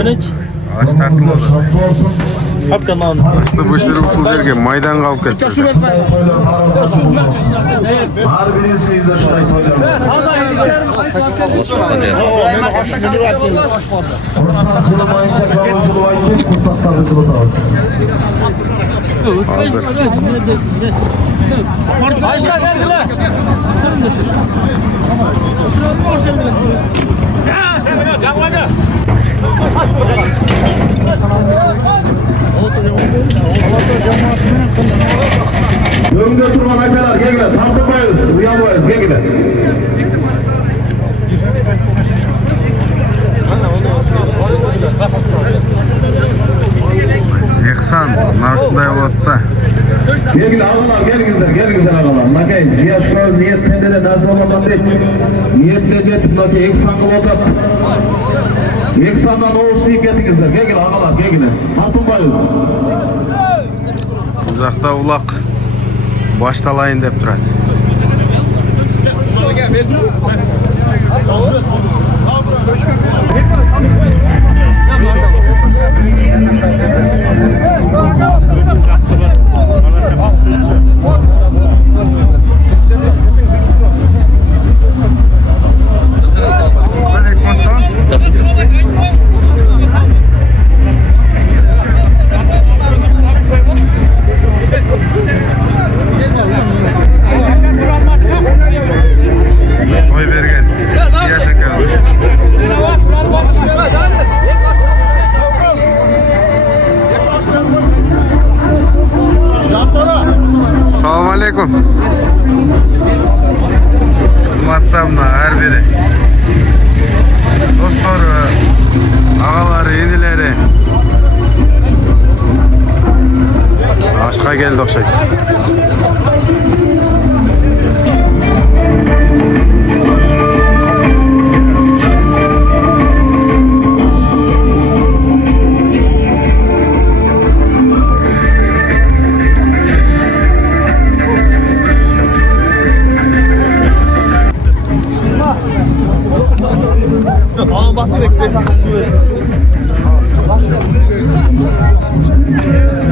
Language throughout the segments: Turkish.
Ağaç tartıldı. Hakikaten. Ağaçta bu işleri usul yerken maydan kalıp kettirdi. Hazır. Önde durman akalar gelme, tartılmayız, uyanmayız, gelme. Ehsan, mana shunday bo'lyapti. Gelin ağalar, gelin ağalar. Nakay, ziyaşınız niyet pendede nasıl olmadan değil. Niyetleyecek, nakay eksan kılacağız. Eksandan oğuz deyip getinizler. Gelin ağalar, gelin. Tartılmayız. Uzakta ulaq baştalayın deb turadi. Toy bergan. Ziya shakar. Assalomu alaykum. Xizmatdamlar har biri. Do'stlar, ağaları, inileri. Aşka geldi o'xshaydi.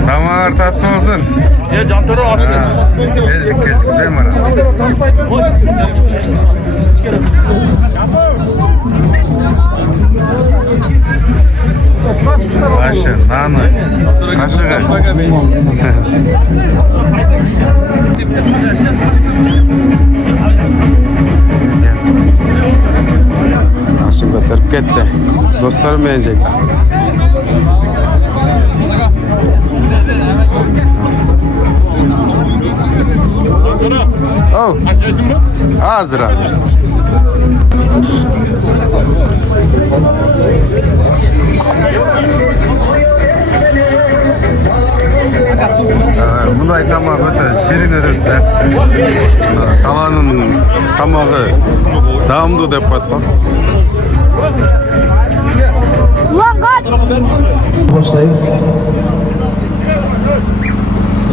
Tamam, tatlı olsun. Ya Cantoro aşkı. Geldik. Ben bana. Başı, nanı, kaşığı. Aşım götürüp gitti. Dostlarım beğenecekler. Oh. Hazır. Bunday tamak öte şirin öte. Tavanın tamağı damdı dep atmak. Ulan kaç! Başlayız.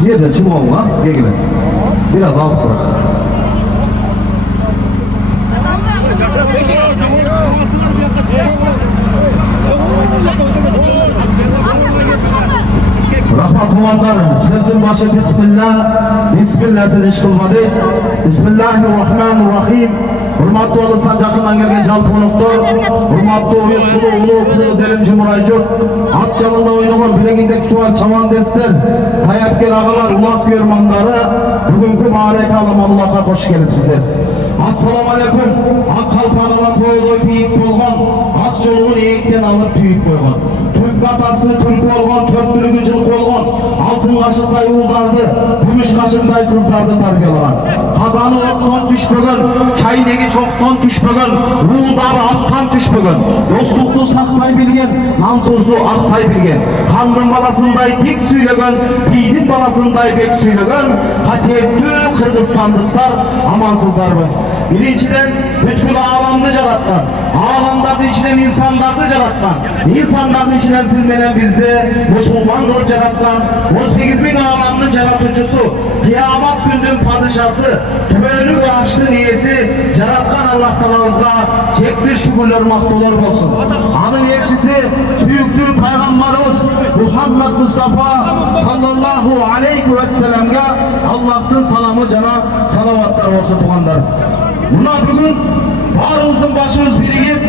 Yerden çıkma olma, gelin. Biraz alt sıra. Rahmatullah sözün başı Bismillah'ın iş kılmadıyız. Bismillahirrahmanirrahim. Hurmatlı olursan yakından gelgen jalp konuktor. Hurmatlı ulu Zelim Cumhuraycı. At çamında oynaman bilegindeki çuval çaman dester. Sayapker ağalar, ulak görmanları. Bugünkü mağareka alamalığa hoş gelipsizler. Assalamu alaikum. Ak kalpağına toyuluy büyük bolğan. Ak çoluğun eğikten alıp büyük koygan. Türk atası Türk olğan, Türklülüğü cılk olğan. Altın kaşıkтай uğuldardı, gümüş kaşıkтай kızlardı tarbiyalagan. Kazanı ottan düşmegen, çaynegi çoktan düşmegen, uğuldarı attan düşmegen. Dostluktu saktay bilgen, nan tuzlu aktay bilgen. Kanın balasınday tek söylegen, beynin balasınday bek söylegen. Kasiyetli Kırgızstanlıklar amansızlar mı? Birinciden bütün ağlamda yaratkan, ağlamların içinden insanlarda yaratkan, insanların içinden siz menen bizde Müslüman kılıp yaratkan, o 8.000 alamın yaratuvchusu, kıyamet gündün padişası, tübönlük ağaçtın iyesi, yaratkan Allah Teala'mızga çeksiz şükürler maktolar olsun. Anın elçisi, büyüklüğü Peygamberimiz Muhammed Mustafa sallallahu aleyhi ve sellem'e Allah'ın salamı cana salavatlar olsun tuğanlar. Buna bugün barımızın başımız birigip,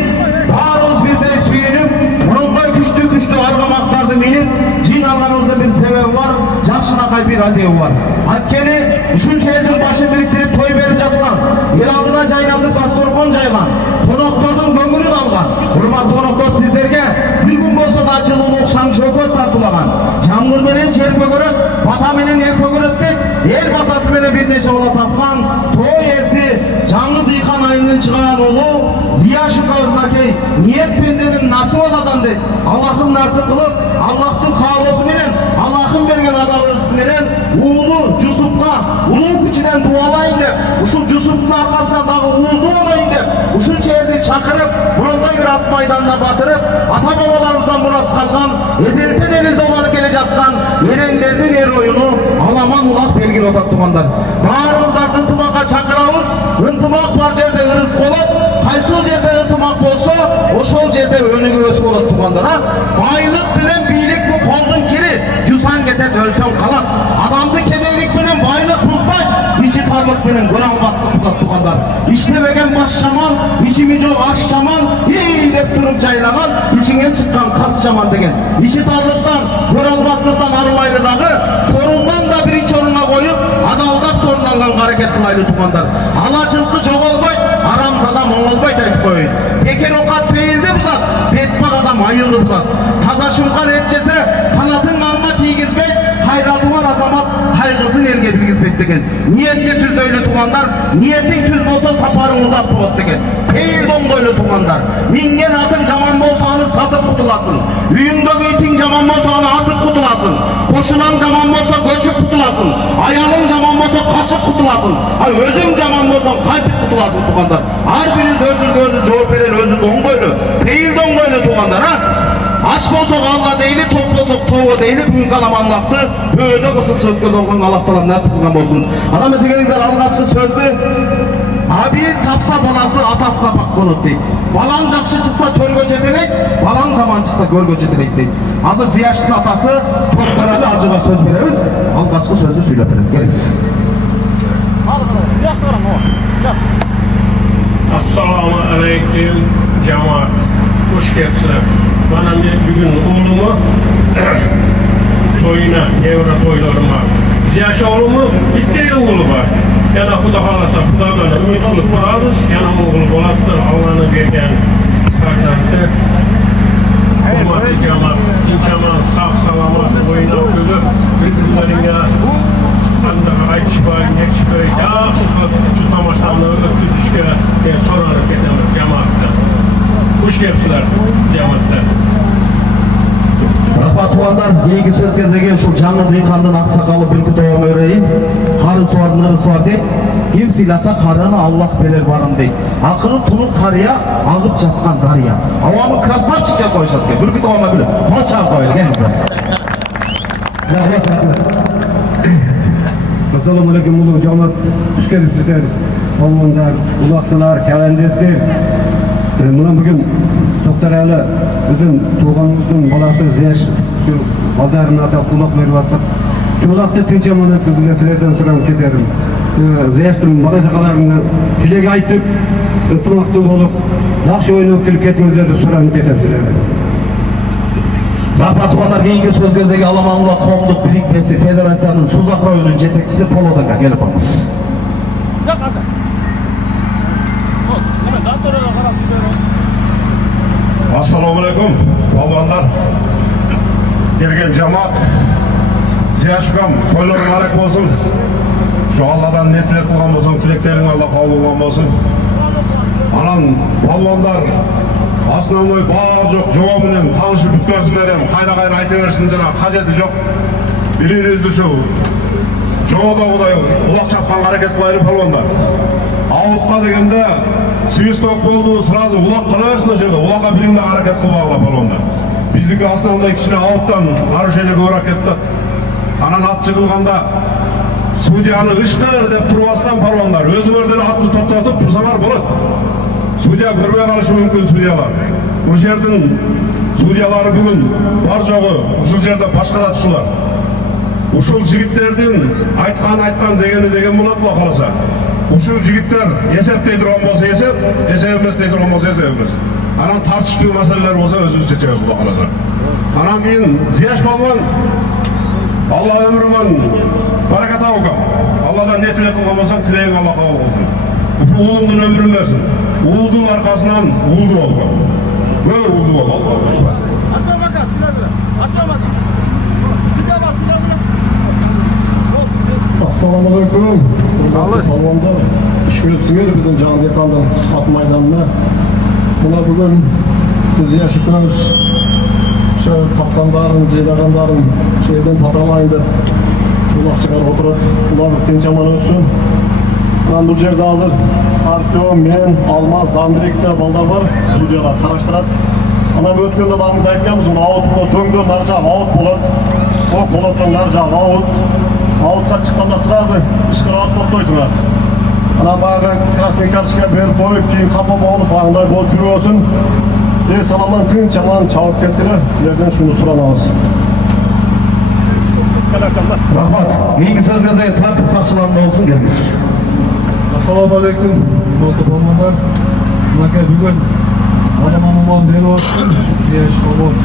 barımız birde suyunip, bununla güçlü argamaklardı minip, cin almanımızda bir sebebi var, yaşınakay bir adevi var. Hakkeni, üçün şehirden başı biriktirip toy verip жатқан, el aldına caylandı dastorkon jaygan, konoktorдун көңүлүн алган. Урматтуу коноктору, сиздерге бир күн болсо да жылуулук шаң шөкөт тартуулаган. Жамгыр менен жер көгөрөт, бата менен эл көгөрөтпек, эл батасы менен бир нече бала тапкан, той эси, жаңы дыйкан айынан чыган улуу Зия Шүкөрмакей ниет пенденин насып аладан дейт. Аллахым насып кылып, Аллахтын каалоосу менен, Аллахым берген адал рызкы менен уулу Жусупка улуу күчүнөн дуалайын деп, ушул Жусуптун аркасынан дагы уулду болоюн деп, ушул жерди чакырып, мурундай бир ат майданына батырып, ата бабаларыбыздан мурас калган, эзелтен эли зоманып келе жаткан эрендердин эр оюну аламан улак белгилеп атат туугандар. Баарыбыздарды ынтымакка чакырабыз. Ынтымак бар жерде ырыс болот, кайсыл жерде ынтымак болсо, ошол жерде өнүгүүбүз болот туугандар. Байлык менен бийлик бу колдун кири, жусан кетет, өлсөң калат. Адамды кедейлик менен байлык бузбайт, ичи тарлык менен көрө албастык болот туугандар. Иштебеген баш жаман, ичими жок аш жаман, ей деп туруп жайлаган, ичиңен чыккан кас жаман деген. Ичи тарлыктан, көрө албастыктан арылайлы дагы, сорундан да биринчи орунга коюп, адалдап сорунланган аракет кылайлы туугандар. Алачылыкты жоголбойт, арамзада моңолбойт айтып коюйн. Бекер оокат пейилди бузат, бетпак адам айылды бузат. Таза шымкан эт жесе, канатын канга тийгизбейт, кайраты бар азамат кайгысын элге билгизбейт деген. Ниетке түзөйлү туугандар, ниетиң түз болсо сапарың узак болот деген. Пейил оңдойлу туугандар. Минген атың жаман болсо аны сатып кутуласың. Үйүңдөгү итиң жаман болсо аны атып кутуласың. Кошунаң жаман болсо көчүп кутуласың. Аялың жаман болсо качып кутуласың. Өзүң жаман болсо кайтып кутуласың туугандар. Ар бириңиз өзүңөргө жооп берели, өзүңдү оңдойлу. Пейилди оңдойлу туугандар, Аш болсок Алла дейли, топ болсок тобо дейли. Бүгүнкү аламандакты бөөнө кысып өткөрүп алган Аллах Таала насип кылган болсун. Адам эсе келиңиздер, алгачкы сөздү Абийир тапса баласы атасына бак болот дейт. Балаң жакшы чыкса төлгө жетелейт, балаң жаман чыкса көлгө жетелейт дейт. Азыр Зияштын атасы Токтаралы Ажыга сөз беребиз. Алгачкы сөздү сүйлөп берет. Келиңиз. Assalamu alaikum cemaat. Hoş geldiniz. Bana bugün oğlumu toyuna, nevra toylarıma. Ziyaş oğlumu bitti oğlu var. Yani Xuda kalasa, Xudadan ümit olup vararız. Yani oğlu bolattır, Allah'ını vergen farzantı. Hürmetli cemaat, inşallah sağ salamat oyuna kılıp, bütünlerine andağı aytışbay, nekişbay, şu tamaşanı öptüzüşke sorarıp getirmek cemaatta. Hoş geldiniz cemaatler. Рахмат тугандар, кийинки сөз кезеге ушул жаңы дыйкандын аксакалы Бүркүтова мөрейин карысы бар, нырысы бар дейт. Ким сыйласа карыны Аллах берер барын дейт. Акыры тунук карыя агып жаткан дарыя. Авамы красавчик деп коюшат экен. Бүркүтова билип, коча койлу келиңиздер. Assalamu alaikum ulu cemaat, hoş geldinizler. Olmanlar, ulakçılar, çalendesler. Buna bugün Toktaralı bizim tuğanımızın balası Ziyaş şu aldarına da kulak verip attık. Şu ulakta tinç amanet sizlerden soran keterim. Ziyash'ın bala şakalarını tilege aytıp, ıtmaktı olup, yaxşı oynayıp kirip ketmezlerdi soran keterim. Рахмат тугандар, кийинки сөз кезеге Аламанлы коомдук бириктеси федерациянын Сузак районунун жетекчиси Полодонго келип алыңыз. Assalamu alaikum, balvanlar, gelgen cemaat, Ziyashkam, toylarım arek olsun. Şu Allah'dan ne tilek kılgan olsun, tileklerin Allah kabul kılgan olsun. Anan balvanlar, основной бар жоқ, жауабымен танышып бүткенсіңдер ем, қайра айта берсін жана қажеті жоқ. Біріңізді шу жоғада құдай ұлақ чапқан қарекет қылайлы палуандар. Ауытқа дегенде свисток болды, сразу ұлақ қыла берсін жерде, ұлаққа біріңді қарекет қылбағыла палуандар. Біздікі основной кішіне ауыттан нарушение көріп кетті. Анан ат жығылғанда судьяны ышқыр деп тұрбастан палуандар өзіңерден атты тоқтатып тұрсаңар болады. Судья көрбей қалышы мүмкін судьялар. Бұл жердің судьялары бүгін бар жоғы ушул жерде башкаратчылар. Ушул жигиттердин айткан дегени деген болот Алла кааласа. Ушул жигиттер эсептей турган болсо эсеп эмес дей турган болсо эсеп эмес. Анан тартыштуу маселелер болсо өзүбүз чечебиз Алла кааласа. Анан кийин Зияш балбан Алла өмүрүңөн барака табылган. Алладан не тилек кылган болсоң тилегиң Алла кабыл кылсын. Ушул уулуңдун өмүрүн берсин. Уулдун аркасынан уулду болгон. Көп уулду болгон. Assalamualaikum. Алыс. Үш келіпсіңер біздің жаңа диқандың ат майданына. Мына бүгін сіз яшықыңыз тапқандарын, жайлағандарын жерден паталайын деп жолақ шығарып отырады. Бұлар тен жаман өтсін. Бұл жерде hazır Артем, мен, Алмаз, Дандрикте балдар бар. Студияға қараштырады. Ана өткенде бағымыз айтқанбыз, оны ауытқа төңді наржа ауыт болады. Ол болатын наржа ауыт. Ауытқа шыққанда сразу ышқырат тоқтай тұрады. Ана бағы красный карточка беріп қойып, кейін қапа болып, бағындай болып жүру olsun. Сіздер саламан күн жаман чауып кеттілі, сіздерден шуны сұранамыз. Рахмат. Кейінгі сөзге тәртіп сақшыларында болсын, келіңіз. Ассалаумалейкум, болты болмандар. Мынакай бүгін адамамын беріп отырсын, Зияш балуан.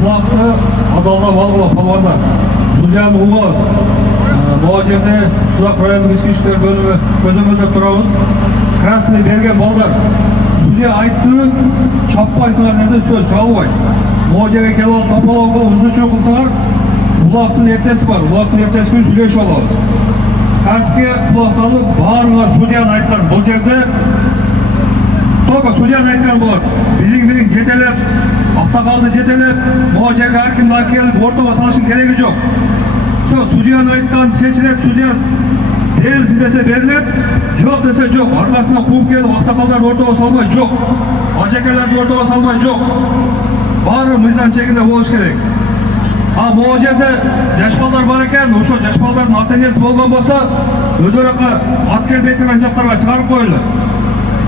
Бұлақты адалда балғыла балуандар. Судьяны ұғыз. Бұл жерде Судақ районының ішкі іштер бөлімі көзімізде тұрамыз. Красный берген балдар. Судья айттырын, чаппайсыңар деді сөз жалбай. Бұл жерге келіп тапалауға ұзы шоқылсаңар, бұлақтың ертесі бар. Бұлақтың ертесі күн сөйлеш оламыз. Тәртіпке құлақ салып, барыңар судьяны айтқан. Бұл жерде только судьяны айтқан болады. Біздің жетелеп, ақсақалды жетелеп, бұл жерге әркімді әкеліп, ортаға салышын керегі жоқ. Судьяны айтқан шешілет, судья берілсін десе берілет, жоқ десе жоқ. Арқасына қуып келіп, ақсақалдар ортаға салмай жоқ. Ажекелерді ортаға салмай жоқ. Бары мыйзам шегінде болуш керек. Бұл жерде жашпалдар бар екен, ошо жашпалдардың ата-енесі болған болса, өздеріқі ат келбейтінген жақтарға шығарып қойылды.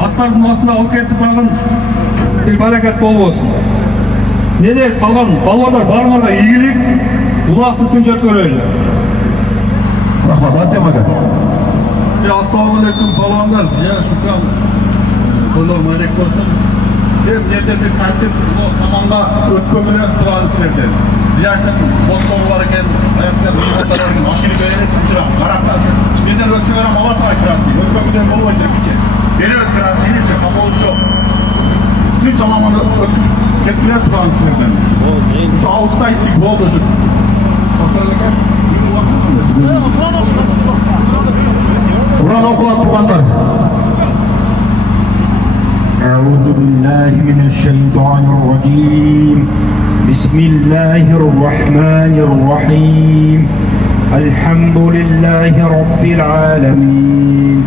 Аттардың астына алып кетіп бағын барекет болу болсын. Недес қалған балуандар барыңарға игілік, бұлақты түнчет көрелі. Рахмат, Артемаға. Ассалаумалейкум балуандар. Шукан қолдар мәрек болсын. Мен жерден тәртіп таманға өткөміне тұрады сіздерден. Зияштың бостығы бар екен, аяқтар ұйғаттарының ашылы береніп тұра. Қарақтасы. Менен өтсігерам алатыға кірасың. Өткөміден болу өйтірекке. Бері өткірасың, енеше қамол жоқ. Түн саламаны кеткіле тұрған сіздерден. Үш ауызда айттық болды жүр. Құран оқылат туғандар. أعوذ بالله من الشيطان الرجيم بسم الله الرحمن الرحيم الحمد لله رب العالمين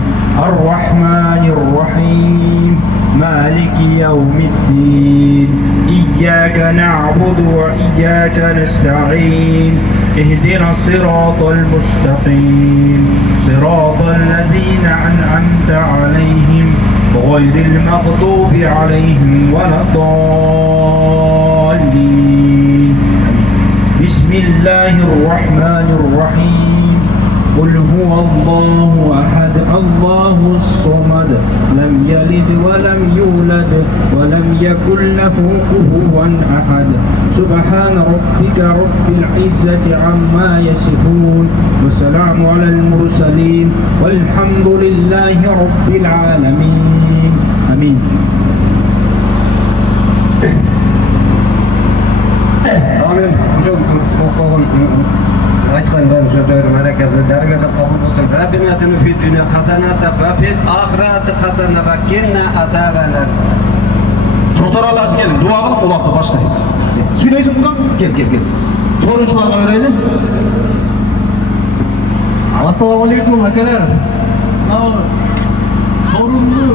الرحمن الرحيم مالك يوم الدين إياك نعبد وإياك نستعين اهدنا الصراط المستقيم صراط الذين أنعمت عليهم غير المغضوب عليهم ولا الضالين بسم الله الرحمن الرحيم قل هو الله أحد الله الصمد لم يلد ولم يولد ولم يكن له كفوا أحد سبحان ربك رب العزة عما يصفون وسلام على المرسلين والحمد لله رب العالمين آمين. Amin. Айтқан бәрін сөздері мәрекесі дәргесі қабыл болсын. Рәббина атыны фи дүния хасаната ва фил ахирати хасана ва кинна азабанар. Тұртар аласы келin, дуа қылып құлақты баштайсыз. Сөйлейсің бұдан? Кел. Sorunçularına verelim. Assalamualaikum әкелер. Sorunlu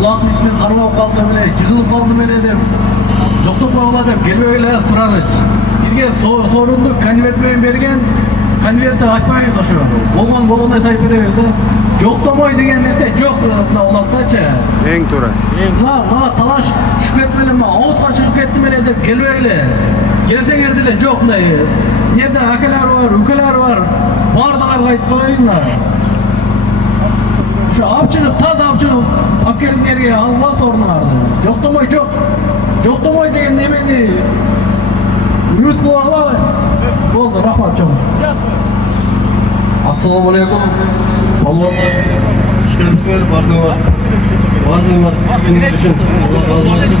Ulan içine karma kaldı bile, cızılıp kaldı bile de. Yoksa koyula da gelmeyle sırarız. бизге сорунду конверт менен берген, конвертти ачпайбыз ошо. Болгон айтып беребиз да. Жоктомой деген нерсе жок мына улактачы. Эң туура. Мына талаш түшүп кетти менен, аутка чыгып кетти менен деп келбегиле. Келсеңер деле жок мындай. Нерде акелер бар, укелер бар. Бардыгы айтып коюңна. Ошо апчыны, таза апчыны алып келип жерге алгыла сорунарды. Жоктомой жок. Жоктомой деген немени үмүт кылып алалы. Болду, рахмат чоң. Assalomu alaykum. Allohga shukr bardinglar. Bardinglar mening uchun Alloh rozi bo'lsin.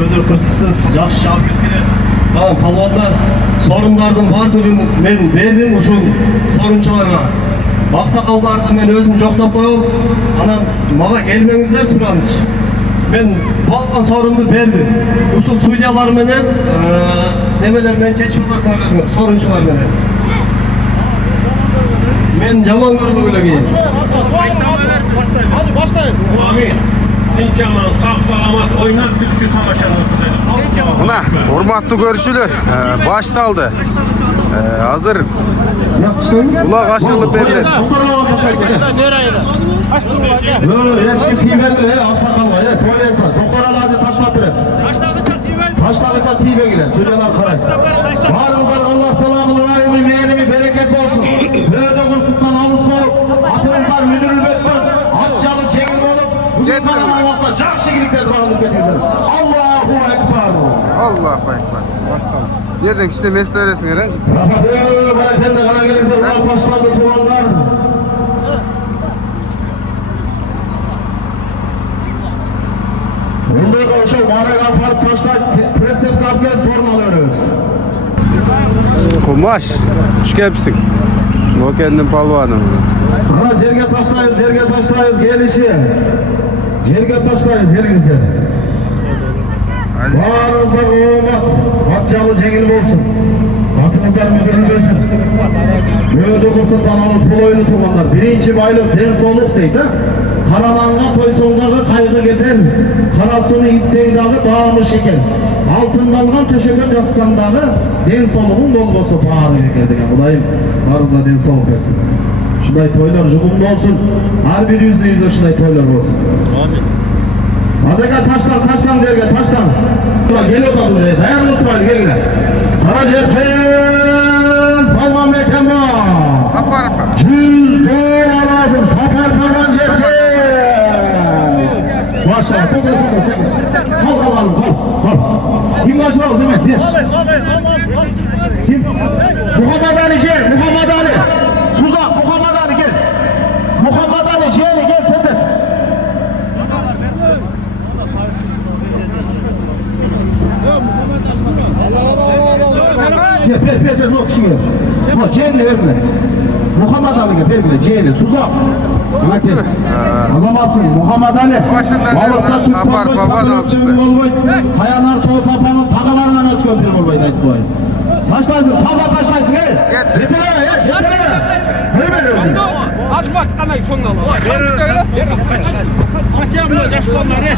O'zir qilsiz, yaxshi shab ketgan. Tamam, palvonlar sorunlardan bardığını men berdim uşul sorunçularga. Baksakallardı men özüm joktap koyup, anam maga gelmеңиздер сураныч. Men bolgan sorundu berdim. Uşul судьялар менен nemeler men чечип аласыңар sorunçular менен. Men жаман көрдүм эле. Amin. Tinchaman, sağ salamat oynab kulishni tomoshani o'tkazadi. Mına, hurmatlı görüşülür. Baştaldı. Hazır. Ulaq aşırılıp berdi. Eski tiybeyle aksakallar, toylaysa, doktora lazım taşlap bire. Taşlağıça tiybe girer, sürüyorlar karay. Varımızlar Allah talamını, rayımı, meğenimi, bereket olsun. Böyle kursuzdan alışma olup, atınızlar müdürülmez var. Atçalı çekil olup, bugün kalan vakta cak şekillikler bağlık getirdiler. Allahu Ekber. Allahu Ekber. Baştaldı. Nereden işte mesut öğresin herhalde? Rahmetli, bana sen de kara gelirse, Ulan başladı tuğanlar. Bundan koşu Marek Alpar Taşlar Prensep Kapken form alıyoruz. Kumaş. Hoş gelmişsin. O kendin palvanım. Ana yerge taşlayız gelişi. Yerge taşlayız yergizler. Bağrınızda olmak, atçalı cengil olsun. Atınızlar müdürülmesin. Möğüdü kılsıktan alız bu oyunu tuğanlar. Birinci baylık den soluk deydi. Karananğa toy sondağı kaygı getir. Kara sonu içseng dağı bağımı şeker. Altındangan töşeke jassan dağı den soluğun dolgosu bağını ekerdigen. Bulayım barınıza den soluk versin. Şunday toylar juğumlu olsun. Her bir yüzde şunday toylar olsun. Amin. Acaba taşlan derge taşlan. Gel otan buraya dayanıp oturmayın gelin. Karacephez Palvan Mekemba. Sapar. 100 dolar lazım. Sapar Palvan Cephez. Maşallah. Kal kalalım kal. Kim başlar o zaman? Kim? Muhammed Ali gel. Muhammed Ali. Tuzak. Muhammed Ali gel. Muhammed Ali gel. Tete. Ver, ne kişiye? Ama C'ni verme. Muhammed Ali'ye verme, C'ni, Suzak. Hadi. Alamazsın, Muhammed Ali. Balıkta süt olmayı, takılıp çömül olmayı. Kayanar toz sapanın takalarından ötköldürüm olmayı, dayıt boyu. Taşlayın, fazla taşlayın, ver. Yetere. Hemen öldü. Hadi bak, kanayı sonuna. Kaçacağım da yaşlanları.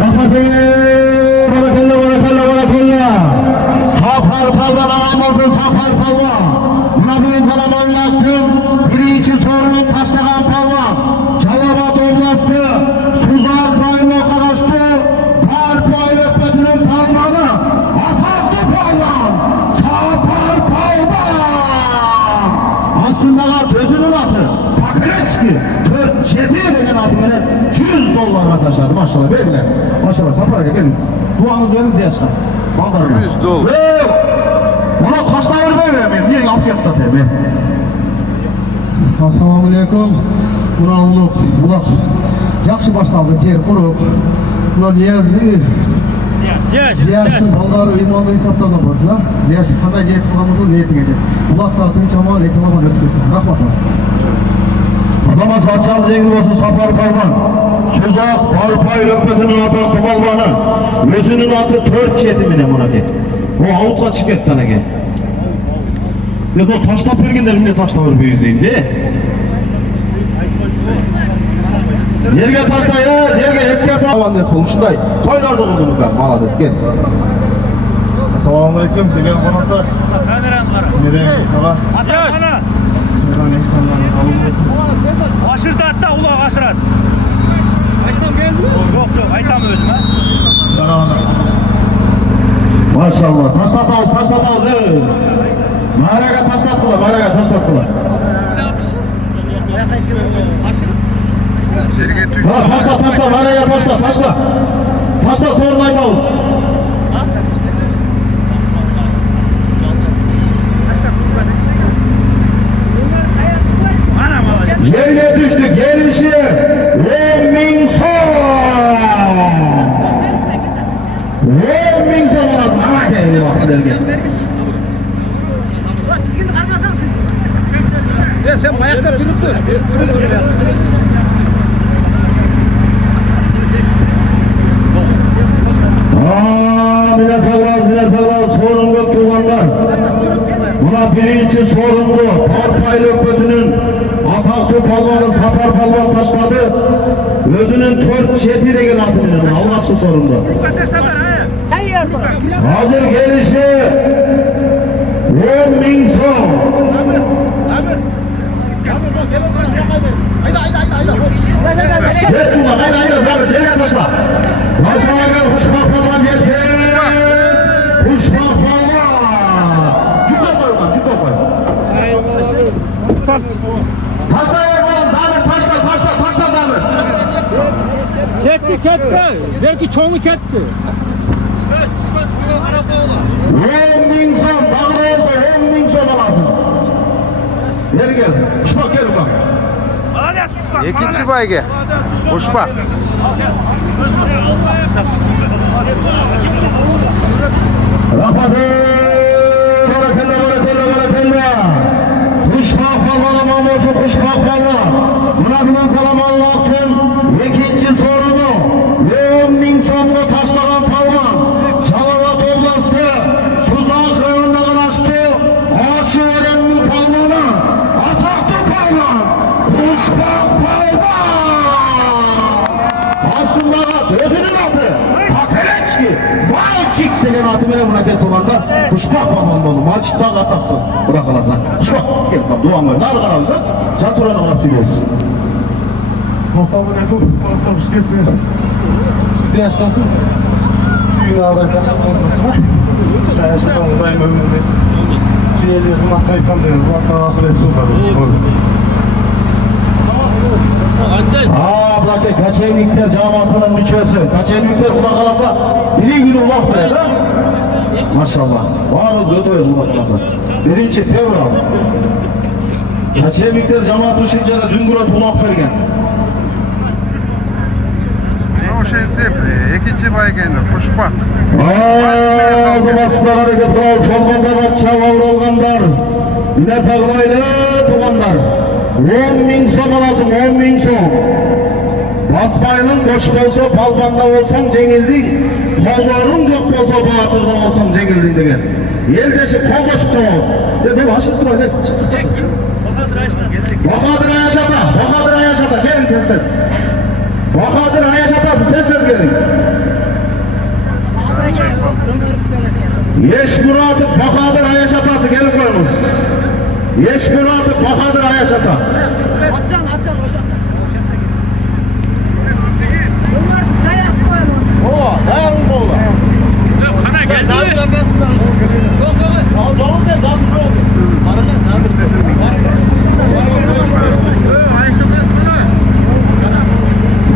Barakallah. Safar Palvan alamazsın, Safar Palvan. Buna büyük kalaman yaptım. Birinci sorunu taşlayan Palvan. Çalabat Oblasti, Suzak Rayına karıştı. Parpayla Pedrin Palvan'ı. Asaflı Palvan. Safar Palvan. Aslında gözünün atı. Pakileçki. 4-7 degen atımını 100 dolar taşladı. Maşallah böyle. Maşallah Safar'a geliniz. Duanız veriniz yaşa. 100 dolar. Ona taşlayıvermeyeyim. Niye yap yaptı? Assalomu alaykum. Bular yaxshi boshlandi, yer quruq. Bular Ziyashning baldari iymonni hisobdan bo'lsinlar. Ziyash qanday yer qilamiz niyatigacha. Buloqda tinch-omon, eson-omon o'tsin. Rahmat. Azama saçal zengin olsun Safar Palvan. Suzak, Parpay, Löpetinin atası Palvan'ı. Özünün atı 4 yetimine buna ki. O avutla çık et tane ki. Ya da taşlap vergenler mi taşlap büyüzeyim de. Yerge taşla ya, yerge eski Palvan des bulmuş. Şunday, toylarda oldunuz ben, malades gel. Assalamualaikum degan qonaqlar. Nereye qara? Şuradan insanlarni qabul qilsin. Aşırtda uloq aşirat. Qaçdan keldimi? Yo'q, aytaman o'zim. Maşallah. Taşlatamiz. Maraga taşlattılar. Yerga tush. Taşla, maraga taşla. Taşla, sorun aytamiz. Yerine düştük, gelişi 10.000 son. 10.000 son olasın. Ama kendine bak sizlerge. Ya sen bayakta durup dur. Mine sağlar, sorun yok tuğanlar. Buna birinci sorumlu Parpaylı Kötü'nün ataklı palvanı Sapar Palvan taşladı. Özünün 4 çeti de gel atımının Allah'sı sorumlu. Hazır gelişi 10.000 son. Gel tuğla, hayda, Zabir, çeyrek taşla. Taşmaya gel, Kuşbak Palvan gel. Kuşbak Palvan. Cübbe koy. Taşla yapalım, Zabir, taşla Zabir. Ketdi. Belki çoğu ketdi. 10.000 son, bağlı olsa 10.000 son alasın. Gel. Kuşbak gel bak. Ikkinchi bayga. Qo'shbaq. Rahmatı, barakalla. Kuşbaq palvanı mamosu Kuşbaq palvan. Buna bilen kalamanlı altın. İkinci sorunu. 10.000 sonlu taşlanan palvan. Çalavat Oblasti. Suzak rayonundan açtı. Aşı öğrenmin palvanı. Ataklı palvan. Kuşbaq palvan. Aslında özünün atı. Pakeleçki. Malçik denen atı beni buna getirmanda. Kuşbaq palvan. Malçik'ten ataktı. Bırak alasa. Kuşbaq. Gel bakalım. Duan var. Nar karavsa. Çaturanı ona tüyüyorsun. Assalamualaikum. Hoş geldiniz. Yaştasın. Dünyada yaşasın. Yaşasın. Uzayım ömründe. Ciğerlerimi akaysan deniz. Vatan ahiresi olur. Bırakın Kaçevlikler cemaatinin müçösü. Kaçevlikler kulak alasa biri günü Allah bile ha? Maşallah. Var ödüyoruz kulak alasa. 1. fevral. Kaçevlikler cemaat düşünce de dün burada kulak vergen. O'sha deb ikkinchi bayga endi Qo'shbaq. Ağzıma hareket oluz. Kolganlar, çaval olganlar. Yine sağlaylı tuğanlar. 10.000 son alasın, 10.000 son. Basmayının boş olsa, palvanda olsan cengildin. Kolların çok olsa, batırda olsan cengildin degen. Eldeşi kol koşup çoğuz. Ben aşık durayım. Bahadır Ayaşata. Gelin tez. Bahadır Ayaşata, tez gelin. Yeşmurat'ı Bahadır Ayaşata'sı gelin koyunuz. Yeşmurat'ı Bahadır Ayaşata. Atcan boşaltın. Bunlar dayak koyalım. Oo, dayanın bu oğlan. Ana geldi.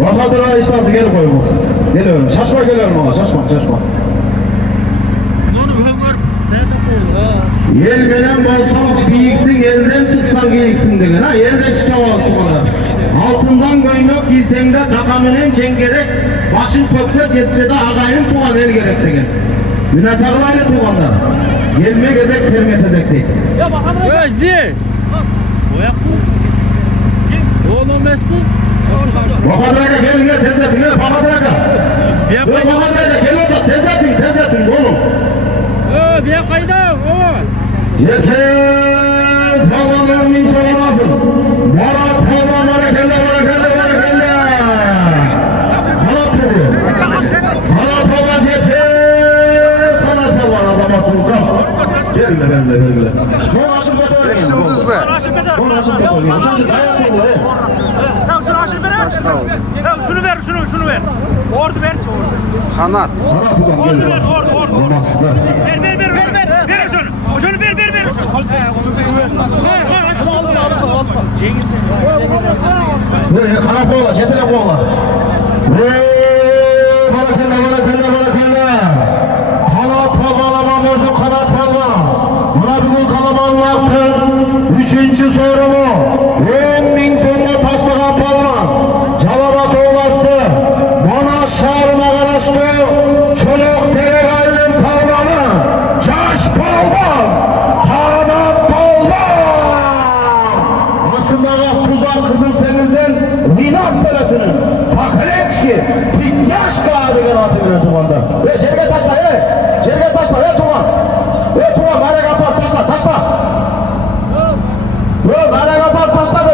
Bahadır Ayaşata'sı gelin koyunuz. Geliyorum. Şaşma geliyorum ama şaşma. Yelmenen bolsam giyiksin, elden çıksan giyiksin degen ha, elde çıksa olsun bana. Altından koymak giysen de cakaminen çengerek, başın kökle çetse de ağayın tuğan el gerek degen. Münasaklayla tuğanlar. Gelme gezek, terme tezek değil. Ya bakalım. Özü. Oyak mı? Oğlum mesbul. Bahadır Aga gel tezletin gel Bahadır Aga. Bahadır Aga gel orada tezletin oğlum. Bir kayda o. Yeter! Sağlamın min sorulmasın. Barat Palvan barakelle. Halat Palvan yeter! Sanat Palvan adama Kanat. Ordular. Olmazlar. Ver şunu. Şunu ver. Böyle kanat boğla, çetine boğla. Barakalla. Kanat palvan olsun, kanat palvan. Buna bugün kalabalıktır. Üçüncü soru mu? 10.000 sonuna taşlayan palvan. Calabat Ovası. Monaş şehrine karıştı. Çoluk Teregaylın palvanı. Caş palvan. Kanat palvan. Aslında Suzan Kızılsevil'den Minat Pelesi'nin Takaleçki Pikyaşka adını hatırlıyor Tuman'da. Ve Cerge taşla, Cerge taşla, Tuman. Tuman, bana kapat, taşla. Bana kapat, taşla de,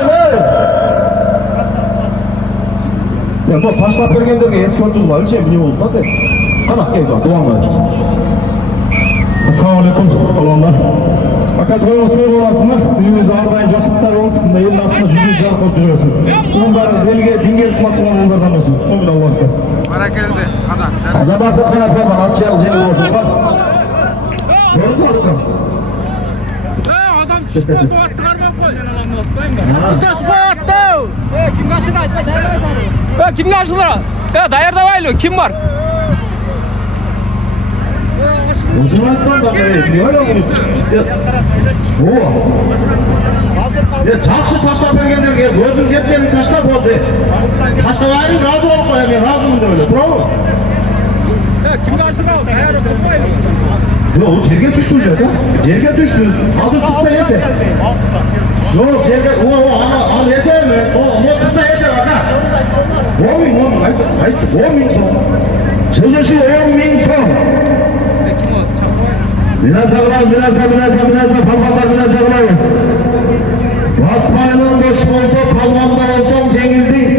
Ya bu taşla pergenderge eskortuz var, ölçeğim ne oldu da de. Kanak gel bak, Tuman var. Assalamu alaikum, olanlar. Fakat koymasını olasını, düğümüzü arzayın yaşlıklar olup, yılın aslında cüzü canı kontrolüyorsun. Onların dinge tutmak olan onlardan olsun. O bile Allah'a şükür. Para geldi. Kanat. Azabası kanat var, atışacağız yeni olsun. Bak. Gördün mü Hakan? Adam çıkma bu atlarına koy. Tutas bu attı. Kim karşıda? Kim karşıda? Dayar da var kim var? Ucunattan da niye öyle olmuşsun? Ya çarşı taşla pergenler gel, gözün ceplerini taşla oldu. Taşla varayım razı olup koyamıyor, razı mı da öyle, bravo. Kim karşıda? Dayar Yok, cerge düştü zaten. Cerge düştü. Adı çıksa yeter. Yok, cerge, al yeter mi? O çıksa yeter bak ha. 10.000, hayır, 10.000 son. Çalışı 10.000 son. Biraz palvanlar. Basmayının boş olsa palvanlar olsam cengildin.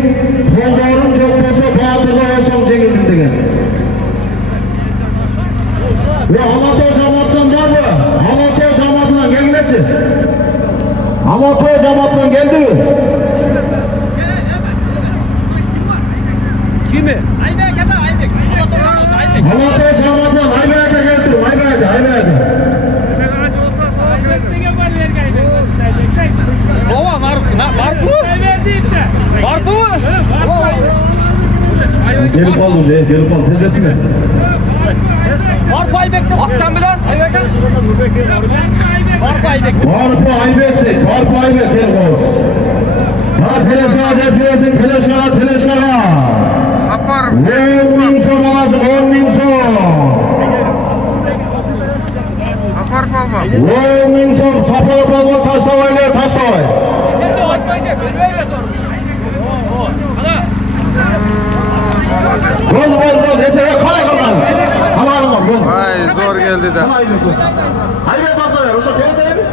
Koldarın çok olsa batırlar olsam cengildin degen. Ve amatör cemaattan var mı? Amatör cemaatından gelgineçi. Amatör cemaatından geldi mi? Kimi? Aybek. Amatör cemaatından Aybek'e geldi. Aybek'e. Ova var bu? Var bu? Gelip al hocaya, gelip al. Tez etme. Var bu Aybek'te atacağım bilen. Var bu Aybek'te. Var bu Aybek, gelip al. Ha teleşaha depiyorsun, teleşaha. Sapar. 10.000 son olasın, 10.000 son. Sapar palvan. 10.000 son, sapar palvan taşlavayla, taşlavay. Gol, neyse, kalay. Vay zor geldi de. Aybek nasıl ver, uşak seni değil mi?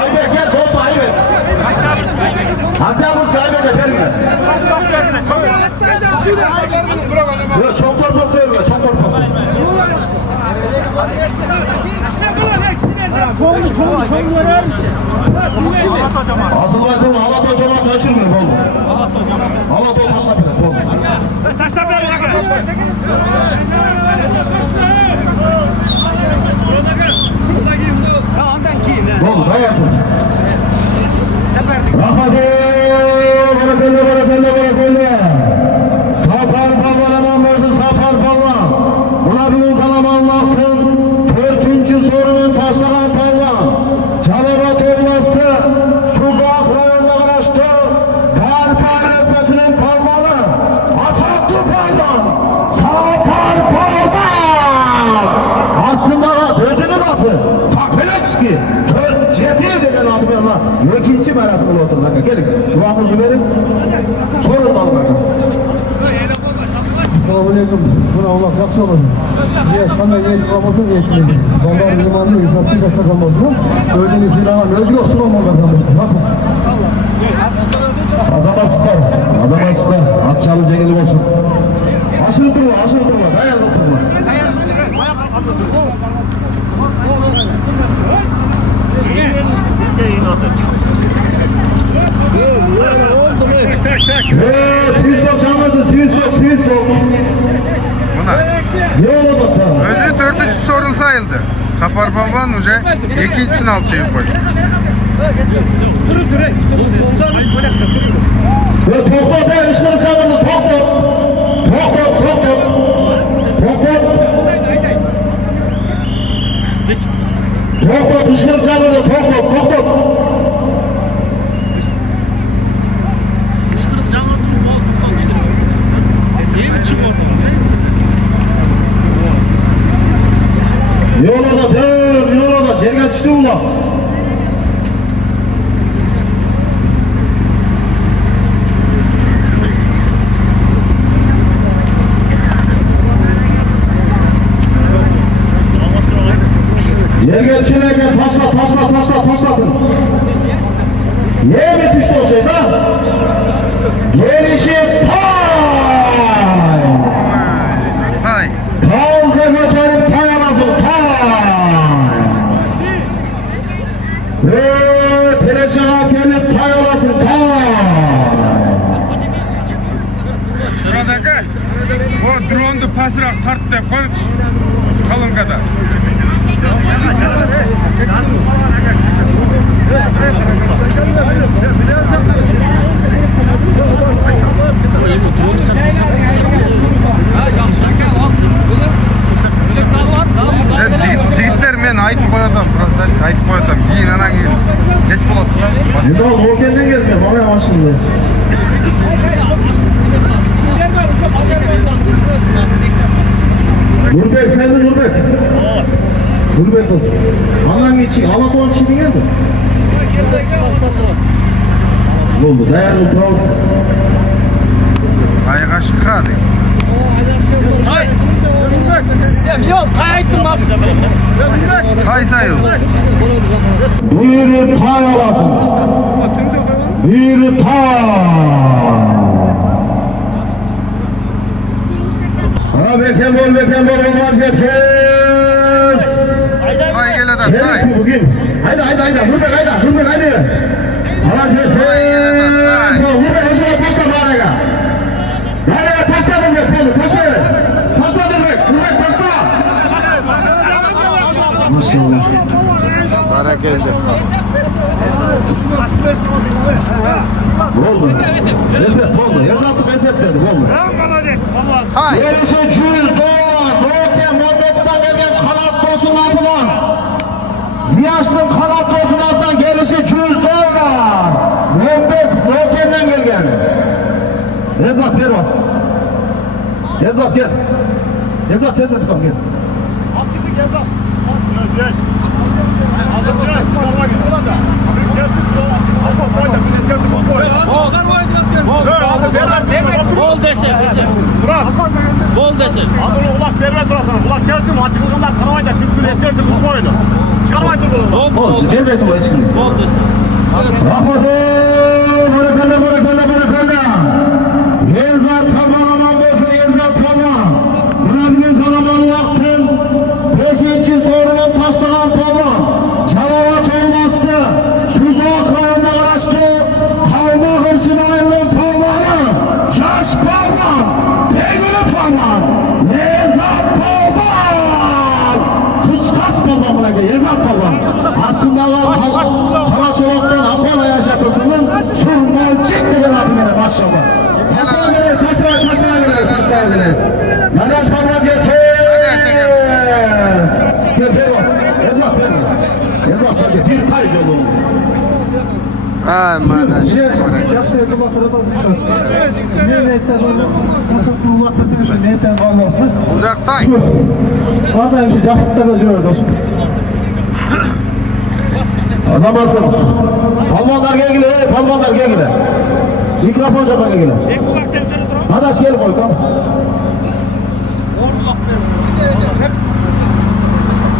Aybek gel, olsa Aybek. Hatta bu Aybek'e verme. Çok korkak değil mi? Çok korkak. Asıl bakın Alat Hocaman kaçırmıyor bu. Alat o taşla bile bu. Taşla bile. Oğlum ne yaptın? Barakalla. Sapar palvan aman versin, sapar palvan. Buna bir kalamanlaktın. 4. sorunun taşlanan palvan. Calabat Ovası, Suzak rayonuna karıştı. Karpar öpetinin palvanı. Ataklı palvan. Sapar palvan. Aslında gözünü bakın. Takeleçki. Cefiye degen adı ben lan. İkinci merasımda oturun. Gelin. Kulağımızı verin. Sorun bana. Selamünaleyküm. Buna Allah kapsa olsun. Diye sana yeni kamusun geçmedi. Babam limanlı yıkattı da sakamozu. Öldüğünü silahın özgü olsun olmadan kamusu. Bakın. Azama sıkar. At çalınca gelip olsun. Aşırı durma. Dayan durma. Siz de yine atın. Sivistok çağırdı, Sivistok. Buna. Ne oldu bakalım? Özü 4. sorun sayıldı. Sapar Balvan Hoca ikincisini aldı şey koydu. Ve Toktok da işleri çağırdı, Toktok. Toktok işleri çağırdı, Toktok. Yola da, cerge düştü ulan. Cerge düşürerken taşlatın. Niye mi düştü o şey lan? Gelişi Hay. Taze motorum tayanasın Teleşaha gelip tayalasın Buradaki o drone'du pasırak tart de koy kalın kadar. Cigitler men aytip koyatam. Aytip koyatam. Giyin anan giyin. Geç bolat. Şimdi o kendin gelmiyor bana başında. Nurbek sen mi Nurbek? Nurbek olsun. Anan geçin. Alaton çiğdin geldi. Oldu. Değerli Frans. Ay kaşık hadi. Hay. Yok, ayıttım abi. Hay sayıl. Bir tay alasın. Bir tay. Ha beken bol olmaz herkes. Tay gele de tay. Gelin bugün. Haydi. Nurbek haydi. Alacak herkes. Nurbek hoşuna taşla bana. Bana taşla Nurbek. Taşla Nurbek taşla. Maşallah. Para geldi. Oldu. Reset oldu. Yazaltı reset dedi. Oldu. Hay. Yarışı 100 dolar. Doğuken Mehmet'ten gelen kanat tosun altından. Ziyaş'ın kanat tosun altından gelişi 100 dolar. Mehmet Doğuken'den gelgen. Rezat ver bas. Rezat gel. Rezat kom gel. Bol desem. Bol desem. Ulak verme durasana. Ulak gelsin açıklıkından karamayda kültürü eskerdi bu boyunu. Çıkarmaydı bunu. Olsun. Gelmesin bu eşkin. Bol desem. Rahmetli bırakanda. Yenzat kalman aman olsun Yenzat kalman. Bırakın kalabalık vaktin. 5. sorunun taşlanan kalman. Çalavat olmazdı. Suzu aklarında araçtı. Kalma hırsın ayrılın kalmanı. Şaş kalman. Tegülü kalman. Yenzat kalman. Kışkaç kalman bırakın Yenzat kalman. Aslında Kalaçolak'tan Afala yaşatısının Surman Çekli'den adımına maşallah. Kaç geldiniz. Manaş Parmancı tez. Gel bas. Ezat bak. Bir kayıcı oldu. Ay manaş. Olacak tay. Oradan bir cahitler de diyor dostum. Azamazsınız. Palmanlar gel gele. Mikrofon çapa gel gele. Adaş gel koy tamam.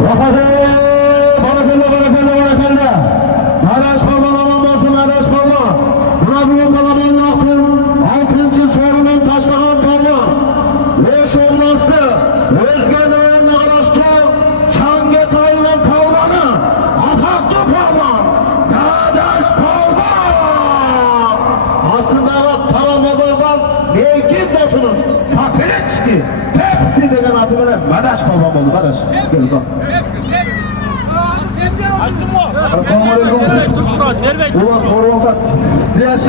Rapade, barakalla. Adaş palman aman basın, adaş palman. Buna büyük kalabalığın altın, 6. sorunun taşlanan palman. 5 olmazdı. Özgürlüğünle araçtı. Çangetay'la palmanı. Afaklı palman. Adaş palman. Mevki dosunun Papeletski Tepsi degen adı böyle Madaş babam oldu Madaş. Gel bak. Assalamualaikum. Ulan Horval'da Ziyaş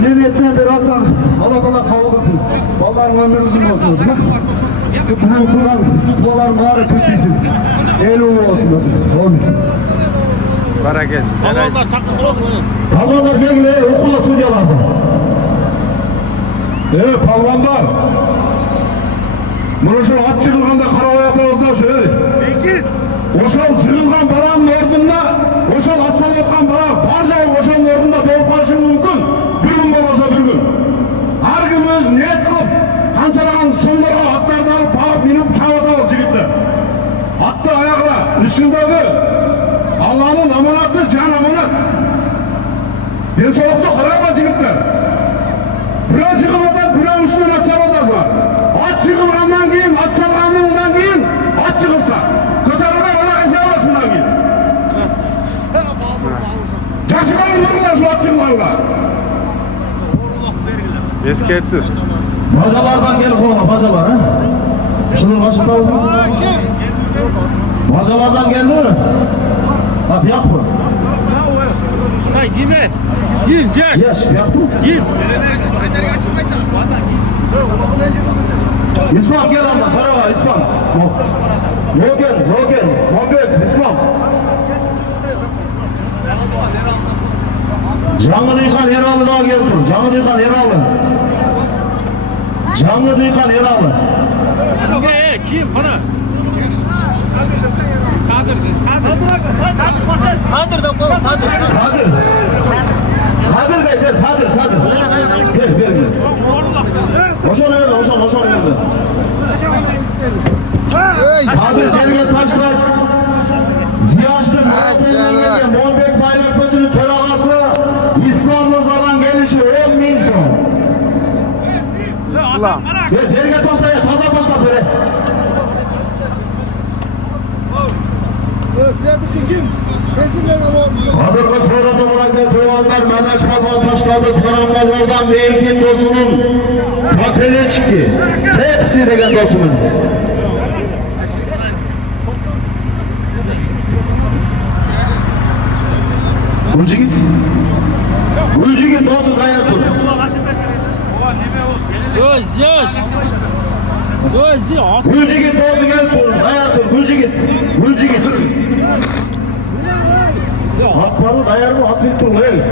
Niyetinden beri aslan Allah kavga kılsın. Vallahi ömür uzun olsun. Bizim kılan dualar mağara küstüysün. El uğurlu olsun nasıl? Olmuyor. Bereket. Palvanlar gelin okula sunuyorlardı. Palvanlar. Bunu şu at çıkılganda karavay yapağızda söyledi. Oşal çıkılgan baranın ordunda, oşal at salatkan baran, barca oşalın ordunda doğup karşı mümkün. Bir gün olmasa bir gün. Her gün öz niyet kılıp, kançalagan sonlarga atlardan alıp, bağıp minip çağatağız jigitler. Attı ayakla, üstündeki Allah'ın amanatı, can amanat. Densolukta karayma jigitler. Biraz çıkılmadan, biraz üstüne at salatazlar. At çıkılgandan keyin, at salgandan keyin, at çıkılsa. Kötәрілмей ona hesabas bundan keyin. Taşımanın nurlar şu at çıkılganға. Eskerttir. Bacalardan gelip oğlum, bacalar ha? Şunun başında oldu mu? Bacalardan geldi mi? Ha, yak mı? Gir, Ziyaş. Yaş, yak mı? Gir. İslam gel anda, Karava, İslam. Loken, Mobek, İslam. Canı yıkan Eralı daha gel dur, canı yıkan Eralı. Canı yıkan Eralı. Kim? Bana. Sadır'dan bu, Sadır. Sadır Bey, gel Sadır. Gel. Hoşan öyle. Sadır Celge Taşlar. Ziyaş'tır, Mersin'den gelen Monbek Bayrak Ödülü Törağası İslam Rıza'dan gelişi 10 bin son. İslam. Ya Celge Taşlar ya, taza taşlar böyle. Hazırlık sonrada bırakın Tuğanlar, Mehmet Şaban taşladı, Karamballardan Meykin dosunun Pakele çıktı. Hepsi degen dosunun. Gülcü git dostu dayan tut. Ziyaş. Gülcü git dostu gel tut, dayan tut, Gülcü git. Atparı dayar mı? At bir turla ey.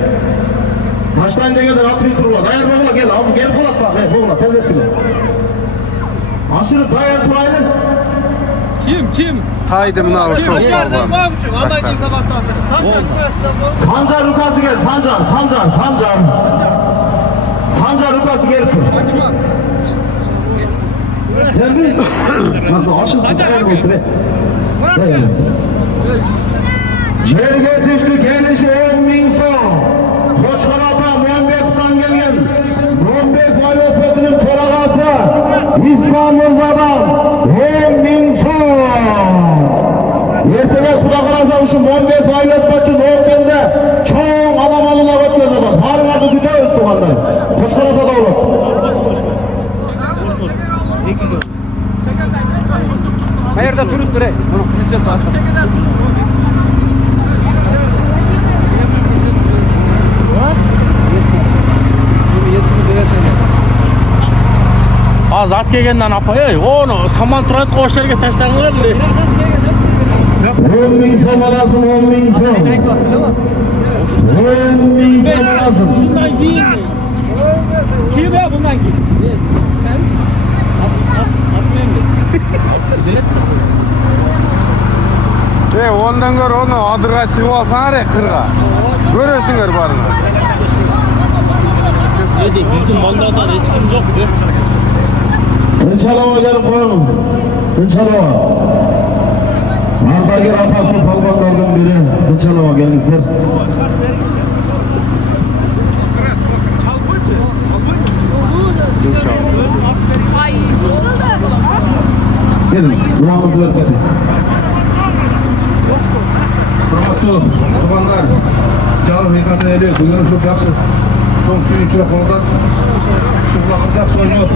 Taştan degeden at bir turla. Dayar boğula gel. Azı gel kolat bak. Boğula tez et bile. Aşırı dayar turaylı. Kim? Haydi bunu al şu. Sancar Lukası gel. Sancar Lukası gel. Sen bir. Nasıl aşırı dayar mı? Yerge düştü gelişi 10 bin son. Koçkarata Muhammed'den gelgen Muhammed Bayopet'in torağası İslam Rıza'dan 10 bin son. Ertege kulaklarınızda şu Muhammed Bayopet'in ortanda çoğun alamalılar ötmedi var. Harvardı güte öttü kanlar. Koçkarata da olur. Hayırda turut bre. Az at kelgandan apay, onu saman turadi qo'shlarga tashlanglar. 10 bin son lazım, 10 bin son. 10 bin son lazım. Shundan keyin. Kim ya bundan keyin? Ondan gör onu adırga çıkıp alsana kırga. Görürsünler barına. Dedi bizim mallardan hiç kim yok be. Hınçalava gelip koyalım. Hınçalava. Mardagi rapatlı talbanlardan biri Hınçalava gelizler. Ay, oldu da. Gelin, duamızı vermedi. Құрметті құрбандар, жалғыз мекатын әлі бүгін çok жақсы, çok сүйінші қолдан Kulaklıcak soyuyor.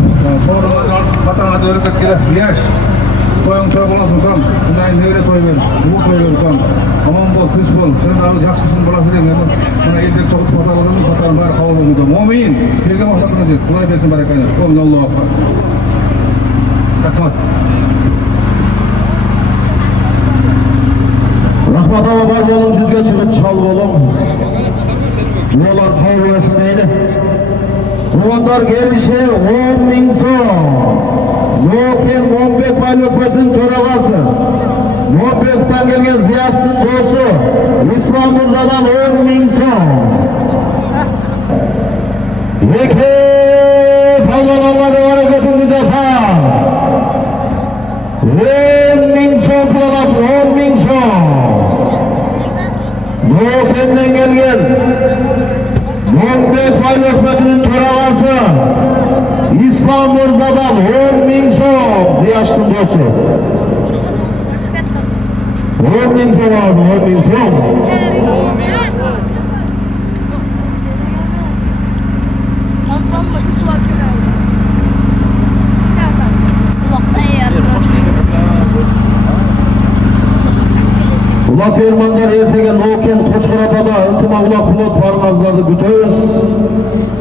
Sorunlar katana dörüp etkiler. Yaş. Soyun çöp olasın tam. Bundan nereye soyuyor? Bu soyuyor tam. Aman bol, kış bol. Sen abi yakışısın bolası değil. Buna ildik çoğut patar olur mu? Patarın bari kavul olur mu? Mumin. Bilge mahlatını değil. Kulay besin barakayla. Kolun Allah'a akbar. Rahmat. Rahmat ağa var bolum, yüzge çıkıp çal bolum. Yolar kavrulasın eyle. Tuğanlar gelişe 10.000 son. Noken Mombek Valöpet'in töragası. Mombek'ten gelgen Ziyas'ın dostu. İslam Murza'dan 10.000 son. Yeke Pavlova'da hareketini casa. 10.000 son töragası, 10.000 son. Noken'den gelgen Mombek Valöpet'in töragası. İslam Murza'dan 10.000 son. Ziyaş'ın dostu. 10.000 son lazım, 10.000 son. Ulak Ermanlar ertegen Noken Koçkarapada ıntıma ulak pilot parmazlardı bütөбүз.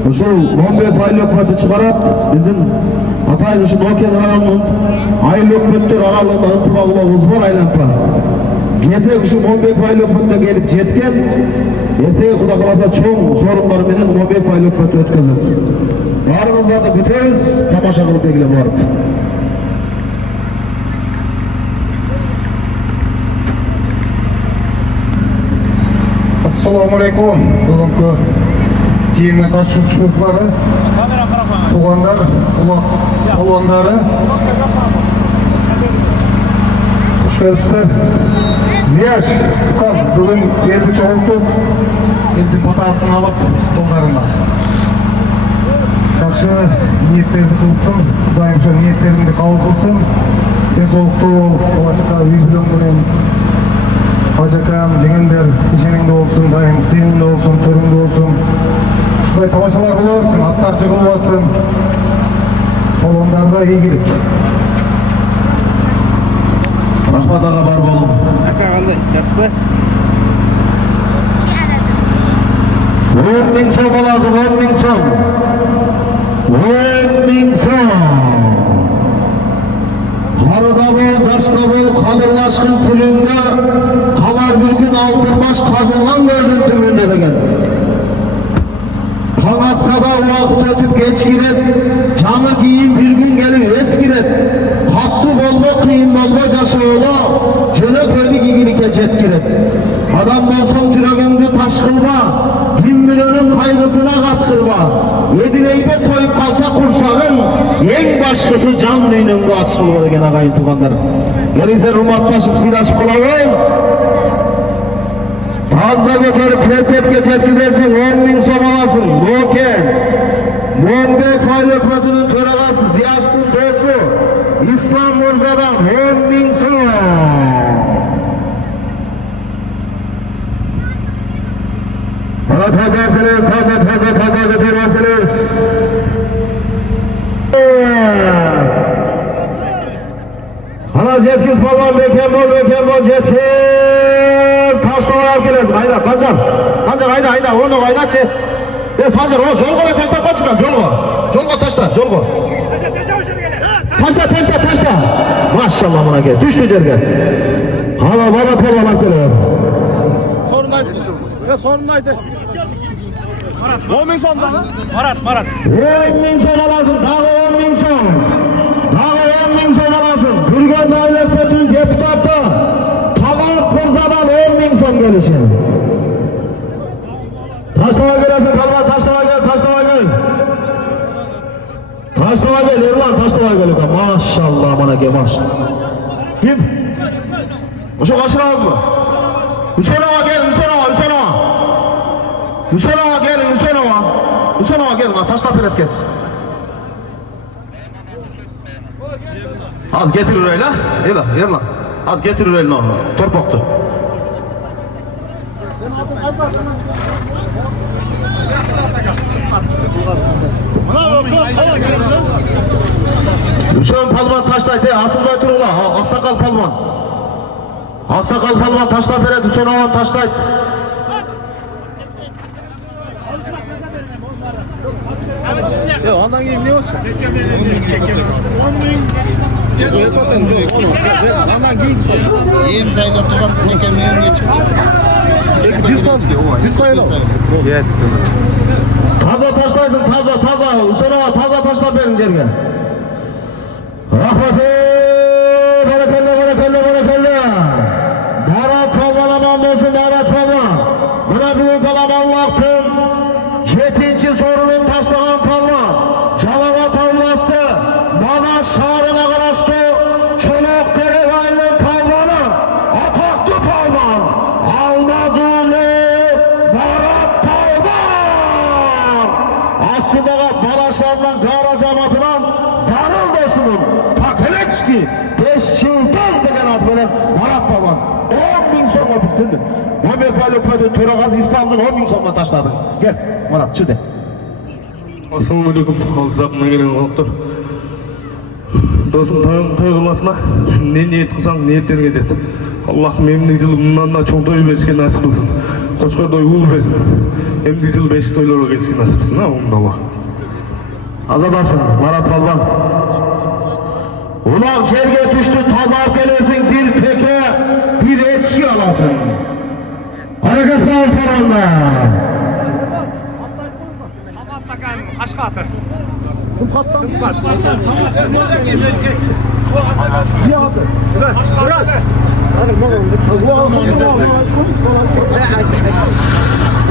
Ушул Момбек айыл өкмөтү чыгарат. Биздин атайын ушу Noken районунун айыл өкмөттөр аралыгында ынтыма улабыбыз бар айланпа. Кезек ушу Момбек айыл өкмөтүнө келип жеткен. Эртеге Кудай кааласа чоң сорундар менен Момбек айыл өкмөтү өткөзөт. Баарыңыздарды бүтөбүз, тамаша кылып келе барып. Assalamu alaikum. Бүгінгі кейінгі қатысушылары, туғандар, ұландары, қош келіпсіздер. Зияш, Тұқан, бүгін елді чоғылтып, елді потасын алып, қолдарына. Жақсы ниеттерді қылыпсың, Құдайымша ниеттеріңді қабыл қылсын. Денсаулықты болашаққа үйбіліңдерін Hacakam, жеңендер, ишеніңді болсын, дайым сеніңді болсын, төріңді болсын. Шұдай тамашалар боларсың, аттар жығылбасын. Қолондарда игілік. Рахмат аға бар болым. Ака қандайсыз, жақсы ба? 10.000 сом lazım, 10.000 сом. 10.000 сом. Harada bol, жашта bol, kadırlaşkın tülünde kalar bir gün altırbaş kazılan gördüm tümünde degen. Taң atsa da vakit ötüp geç giret, canı giyin bir gün gelip es giret. Hakkı bolma, kıyın bolma jaşoğlu, jönök öylük igilikке jet giret. Adam bolsong жүрөгүңдү taş kılma, bin milyonun kaygısına katkırma. Edileybe toyup kalsa kursağın, en başkası can düğününde açkılığı degen agayın tuğanlar. Gelizler rumatlaşıp silaşıp kılavuz. Fazla götürüp presepke çetkidesin, 10.000 som alasın. Noken, Mombek ayıl ökmötünün töragası, Ziyaş'ın dostu, İslam Murza'dan 10.000 som. Bana taze yapılırız, taze götür yapılırız. Ana jetkiz balon, beken bol jetkiz. Taşkova yapılırız, hayda Sancar, hayda, onu hayda çe. Sancar, o jolgo'da taşla koçukan, jolgo taşla. Taşla. Maşallah buna gel, düştü jerge. Hala bana polvan yapılır. Sorunaydı. 10.000 somdan. Marat. 10.000 som alasın, dağı 10.000 som. Dağı 10.000 som alasın. Türgen Devlet'in deputatı Talat Murza'dan 10.000 som gelişir. Taşlava gelesin, Talat taşlava gel. Taşlava gel, Erman taşlava gel. Maşallah bana gel, maşallah. Kim? Uşak aşırağız mı? Hüseyin ağa gel, Hüseyin ağa gel, taşla piret kes. Az getir öyle, yerla. Az getir öyle onu, torpaktu. Hüseyin Palman taşlaydı. Asılbay Turula. Aksakal Palman. Aksakal Palman taşlayıp veredi. Hüseyin Oğan taşlaydı. Ondan gelin ne olacak? İyiyim sayıda tutan çekemeyen geçiyor. Bir sayılı. Taza taşlaysın, taza. Hüseyin Oğan taza taşlayıp verin yerine. Rahmetli, berekelle. Barat Palman aman olsun, Barat Palman. Buna büyük alamanlıktın. 7. sorunun taşlanan Palman. Calavat avlastı. Bana şarına karıştı. Çoluk Dereval'in Palmanı. Ataklı Palman. Almazulu Barat Palman. Aslında Balaşan'dan Kara Cemaat'ından Zarıl Dosu'nun Pakeleçki 5 yıldız degen adı böyle Barat Palman. 10.000 sonla bitsindir. Mehmet Ali Öpmedi Töragaz İslam'dan 10.000 sonla taşladı. Gel Murat çık de. Assalamu alaikum. Azapına gelen doktor. Dostum taygulasına şu ne niyet kılsang niyetlerine geçet. Allah memnun yılı bundan da çok doyu beşike nasip olsun. Koçkar doyu uğur versin. Emdi yıl beşik doylara geçike nasip olsun. Ha onda Allah. Azabasın Barat Palman. Ulan çerge düştü tazar gelesin bir peke bir eşki alasın. Hareket var sonunda. Aşk atır.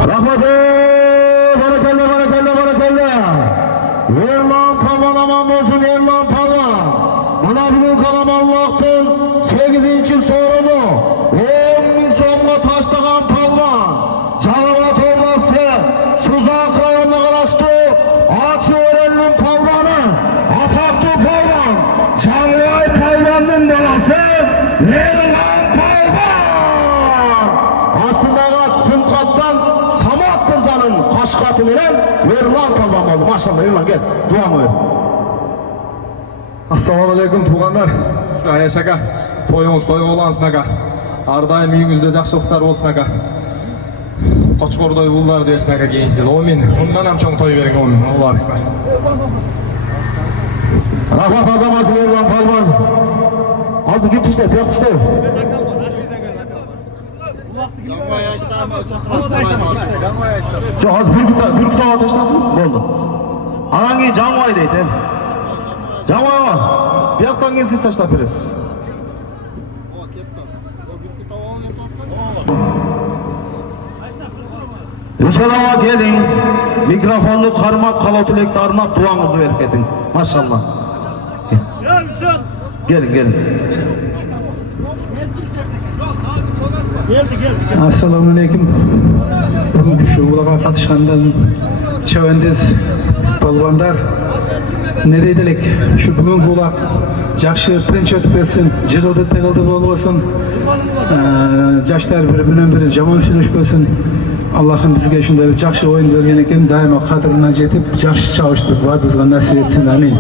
Rahmetli barakelle. Erman Palman aman olsun Erman Palman. Bana büyük alamanlıktın 8. sorunu 10.000 sonuna taşlanan Palman. Calavat Oblastı Suzak rayonuna karıştı. Açıören'in Palmanı. Ataklı Palman. Canlay Palman'ın balası Erman Palman. Aslında Sımkat'tan Samat Kırzan'ın kaşkatı veren Erman Palman oldu. Maşallah Erman gel duanı ver. Assalamu alaikum tuğanlar. Şu Ayaşaka toyunuz toy olansın aka. Ardayım uyumuzda jakşılıklar olsun aka. Koçkordoy bullar desin aka keyinci. Omin. Bundan hem çoğun toy verin omin. Allahu akbar. Rahmat azaması Erman Palman. Azı git işte, yok işte. Çok az bir kutu ateşlasın, oldu. Anangi Canvay deydi. Canvay var. Bir yaktan gelin siz taşlap veririz. Resulama gelin. Mikrofonlu karmak kalatülekte arnap duanızı verip edin. Maşallah. Gelin. Assalamu alaikum. Bugün şu ulağa katışkandan çövendiz balvandar ne deydilik şu bugün ulaq жақсы tinch ötüp etsin, jığıldı tıgıldı bolmasın, jaşlar birbirinden biri jaman söylüşmesin. Allah'ın bizge şunday bir жақсы oyun vergen eken, daima kadrına jetip, жақсы çavuşturup vardızga nasip etsin. Amin.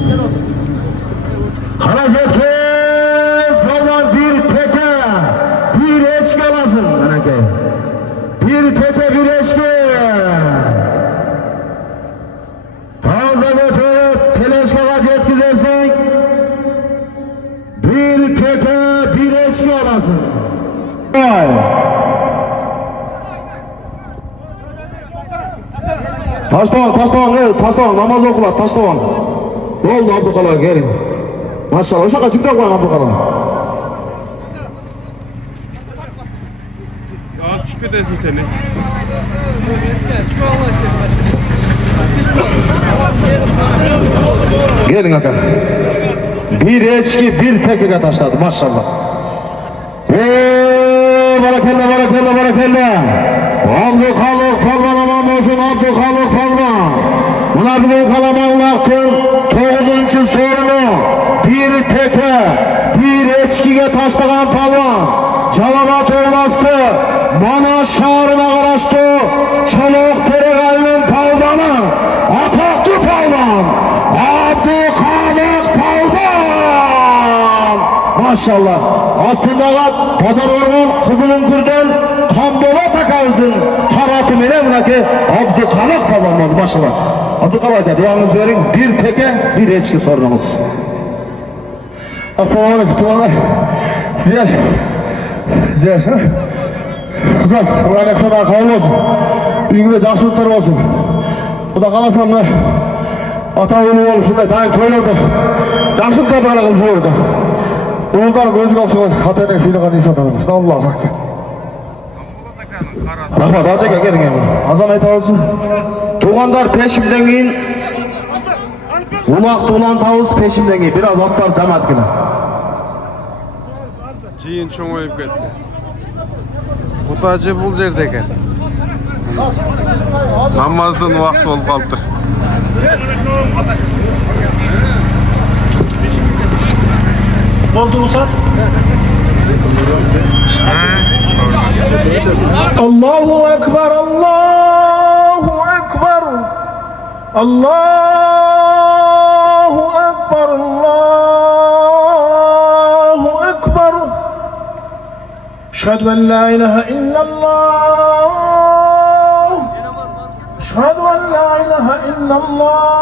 Harazetkez Palman bir teke, bir eçki alasın. Bir teke, bir eçki. Taze götürüp teleşkağa yetkizesek, bir teke, bir eçki alasın. Taşlavan, namaz okulat, taşlavan. Ne oldu Abdülkalar, gelin. Maşallah, o şaka çıkacak var Abdülkalar. Az çık edesin seni. Gelin aka. Bir eçki, bir tekike taşladı maşallah. Barakelle. Abdülkalık Palman aman olsun Abdülkalık Palman. Buna büyük alamanlıktın 9. sorunu bir teke, bir eçkiye taşlanan Palman. Calavat Oblastı Mana şahrına karıştı. Çoluk Dereval'in Palmanı. Ataklı Palman. Maşallah. Astındağa Pazar Orman Kızılınkür'den Kambola takağızın taratı mene bırakı Abdülkalık babamız maşallah. Abdülkalık'a duanız verin. Bir teke bir eçki sorunumuz. Assalamu alaikum. Tuğanlar. Ziyaş. Hüküm. Kur'an kadar kavul olsun. Üngüde daşlıklar olsun. Bu da kalasam da ata oğlu olup şunda daim toylarda. Daşlıklar da kılmış orada. Oğullar gözü kalsın. Hatayla sıylıkan insan tanımış. Allah'a bak. Rahmat azıcık gelin yani. Azan ayta olsun. Tuğanlar peşimden giyin. Ulak tuğlan tavız peşimden giyin. Biraz otlar damat gine. Жиын чоңойып кетти. Кутажы бул жерде экен. Намаздын убакыты болуп калыптыр. Oldu Musab? Allahu Ekber, Allahu Ekber. Allahu Ekber, Allahu Ekber. Eşhedü en la ilahe illallah. Eşhedü en la ilahe illallah.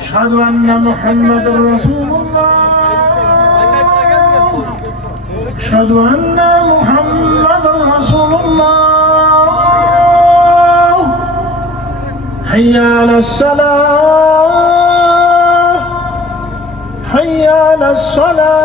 Eşhedü enne Muhammeden Resulullah. Eşhedü enne Muhammeden Resulullah. Hayya alassalah. Hayya alassalah.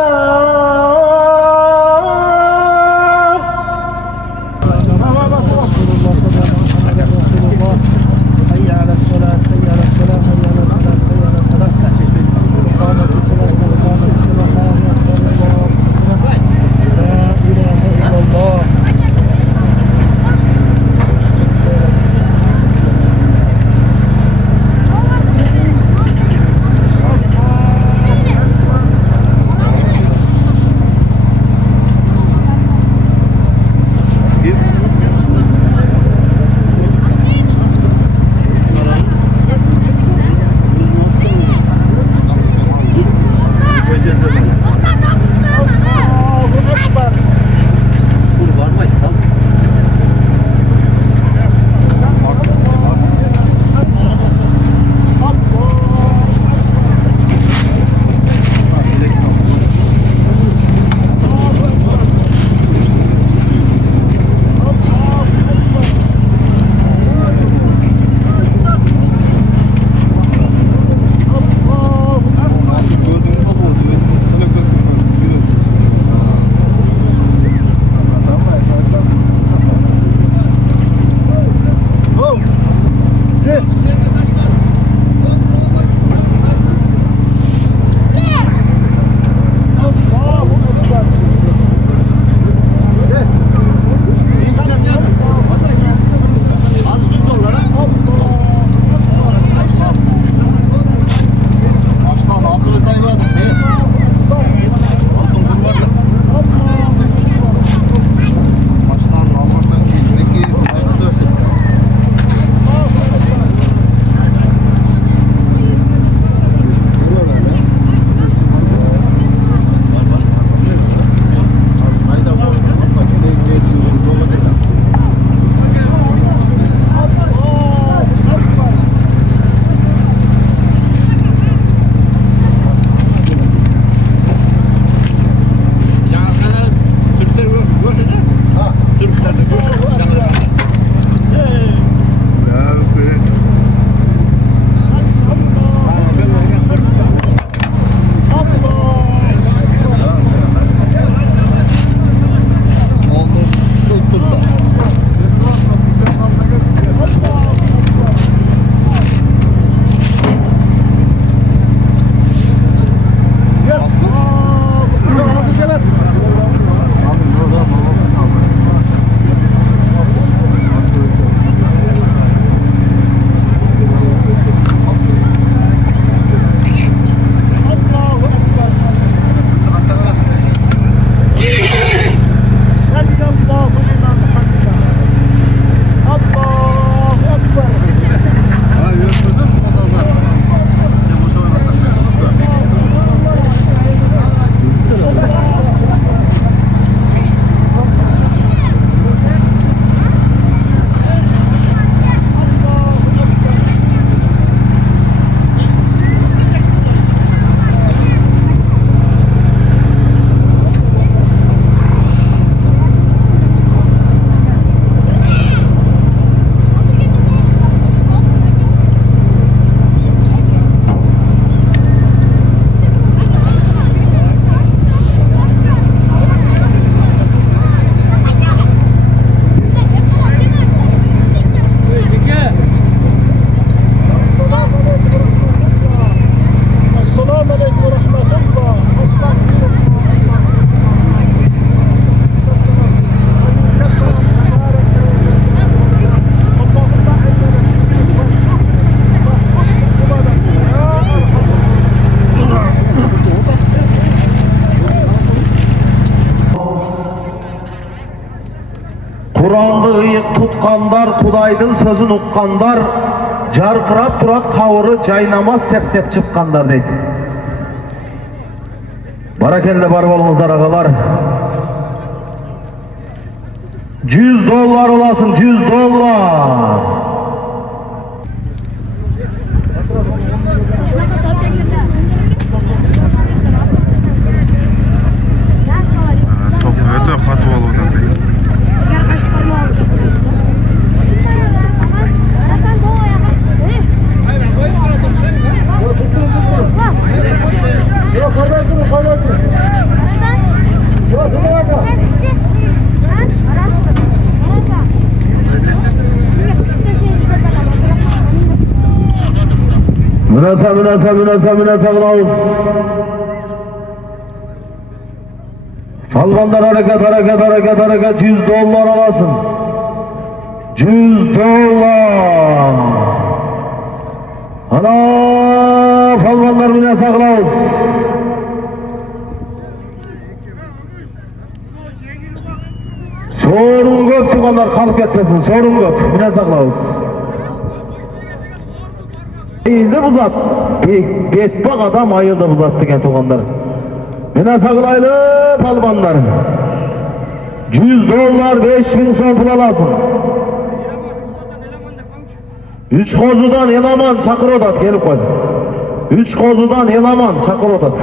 Kur'an'da ıyık tutkanlar, Kuday'dın sözün uqqanlar, jarqırap turat qavırı caynamaz tepsep çıpkanlar deydi. Barakelle bar bolыңыздар ağalar. 100 dolar olasın, 100 dolar. Topu öte katı oldu. Münasa kılavuz. Almanlar hareket 100 dolar alasın. 100 dolar. Ana Almanlar münasa kılavuz. Sorun gök tuğanlar kalıp ketmesin. Sorun gök. Münasa kılavuz. Ayıldı bu zat. Betbak adam ayıldı bu zat degen tuğanlar. Mine sakılaylı palmanlar. 100 dolar 5000 son pul alasın. 3 kozudan Elaman çakır odat gelip koy. 3 kozudan Elaman çakır odat.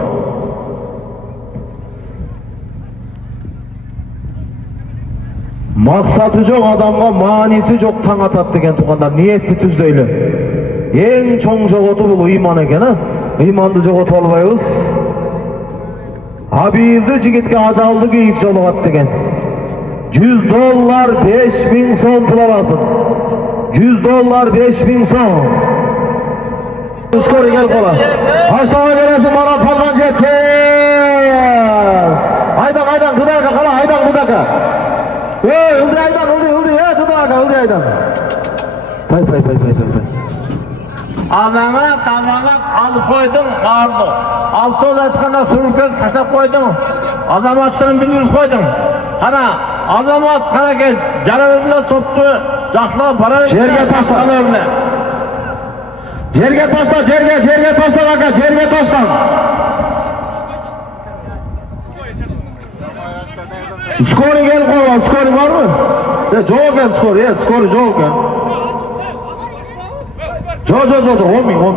Maksatı çok adamga manisi çok taң atat degen tuğanlar. Niyetli tüzdöylü. En çoğun jogotu bu iman eken ha. İmandı jogotu olbayız. Habibdi jigitke ajaldı kıyık jolugat degen. 100 dolar 5000 son pul alasın. 100 dolar 5000 son. Skor gel kola. Başlama gelesin Marat Palman jetkez. Aydan gıdaka kala aydan gıdaka. Ildı aydan ıldı gıdaka ıldı aydan. Pay. Anana tamana alıp koydum kardı. Altı olaytkana sürüpen taşap koydum. Adamatını bilip koydum. Kana adamat kana gel jararında toptu. Jakla para Jerge taşla. Jerge taşla kaka jerge taşla. Skori gel kola skori var mı? Joğuk gel skori joğuk gel. Jo, olmayın.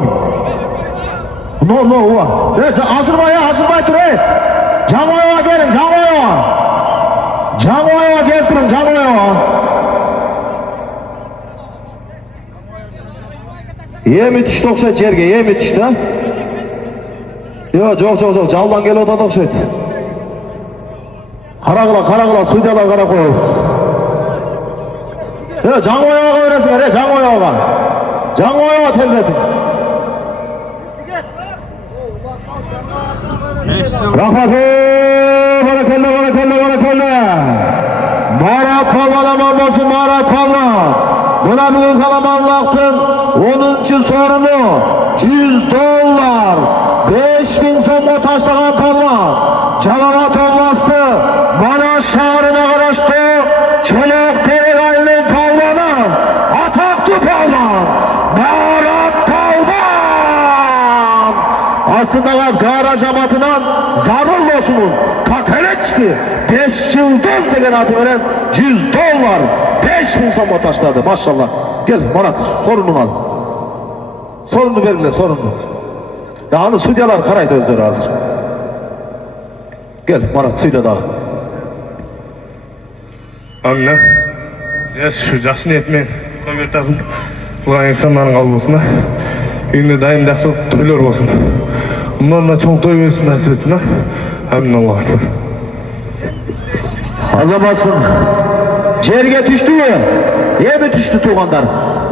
No, uva. Aşırmay dur, Camoyova gelin, Camoyova gel durun, Camoyova. Yemi düştü okşayt jerge, yemi düştü, ha? Yo, жоқ, жалдан келіп отады okşayt. Қарағыла, судьялар қара қойыз. Yo, Camoyovaға өресіңер, Camoyovaға. Camoyova tezletin. Rahmatı barakalla. Marat Palvan aman bolsun Marat Palvan. Buna bugün kalamanlıktın 10. sorunu 100 dolar 5000 songa taşlagan Palvan. Çalama tombastı. Manaş şahrına karıştı. Çolak Teregay'ın Palvanı. Ataklı Palvan. Marat Palvan. Aslında Gara cemaatinden zarur olsunun Kakaleçki 5 yıldız degen atı veren 100 dolar 5000 songa taşladı maşallah. Gel Marat sorunu al. Sorunu belgile sorunu. Ya hani sudyalar karaydı özleri hazır. Gel Marat söyle daha. Amina. Şu жақсы ниетмен комментасын қылған insanların қабыл болсын. Үйіне дайым жақсылық тойлар болсын. Bundan da çok toy versin nasip etsin. Amin Allah'a ekber. Azamasın. Cerge düştü mü? Yemi düştü tuğanlar.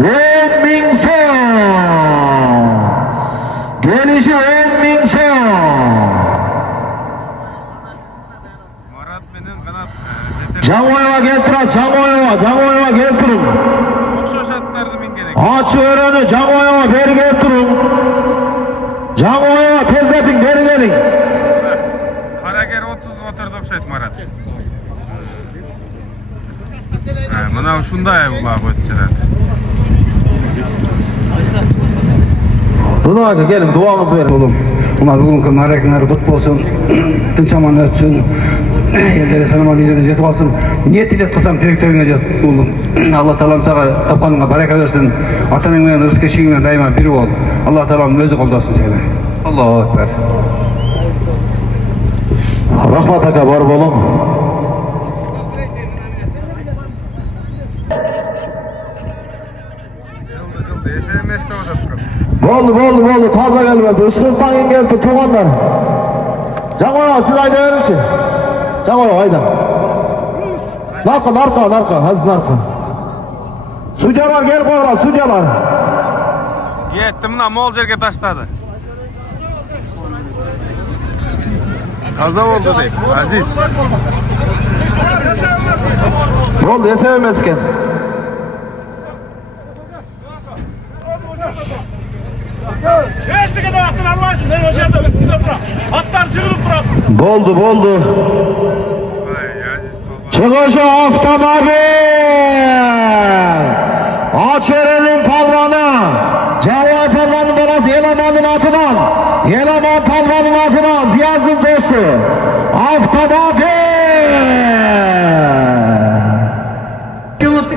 10.000 son. Gelişi 10.000 son. Marat benim kanat. Camoyova gel turas, Camoyova gel turun. Okşoş atlardı min gerek. Açı öğreni, Camoyova beri gel turun. Camoyova tezletin beri gelin. Karager 30 oturdu okşayt Marat. Mana shunday bular o'ttiradi. Bunu aka gelin duanızı verin oğlum. Buna bugünkü marakenler kutlu olsun. Tınç aman ötsün. Yerlere sanıman ilerine jetip alsın. Niye tilek kılsam tileklerine jet oğlum. Allah Teala'm sana tapanına baraka versin. Atanın menen rızkı eşiğinden daima biri ol. Allah Teala'm özü koldarsın seni. Allahu Ekber. Rahmat aka var oğlum. Boldu taza gelmedi. Işkırttan geldi tuğanlar. Cangoya siz ayda verinçi. Cangoya ayda. Narka, haz narka. Sucalar gel koyla, sucalar. Yetti mına mol jerge taşladı. Kaza oldu deyip Aziz. Boldu esevemezken. Eşlik edemezsin Allah aşkına. Ben o yerde üstünde bırak. Atlar cığırıp bırak. Boldu. Çıkışı avtomobil. Açerenin palvanı. Cevay palvanın balası Yelaman'ın atından. Yelaman palvanın atından. Ziyaz'ın dostu. Avtomobil.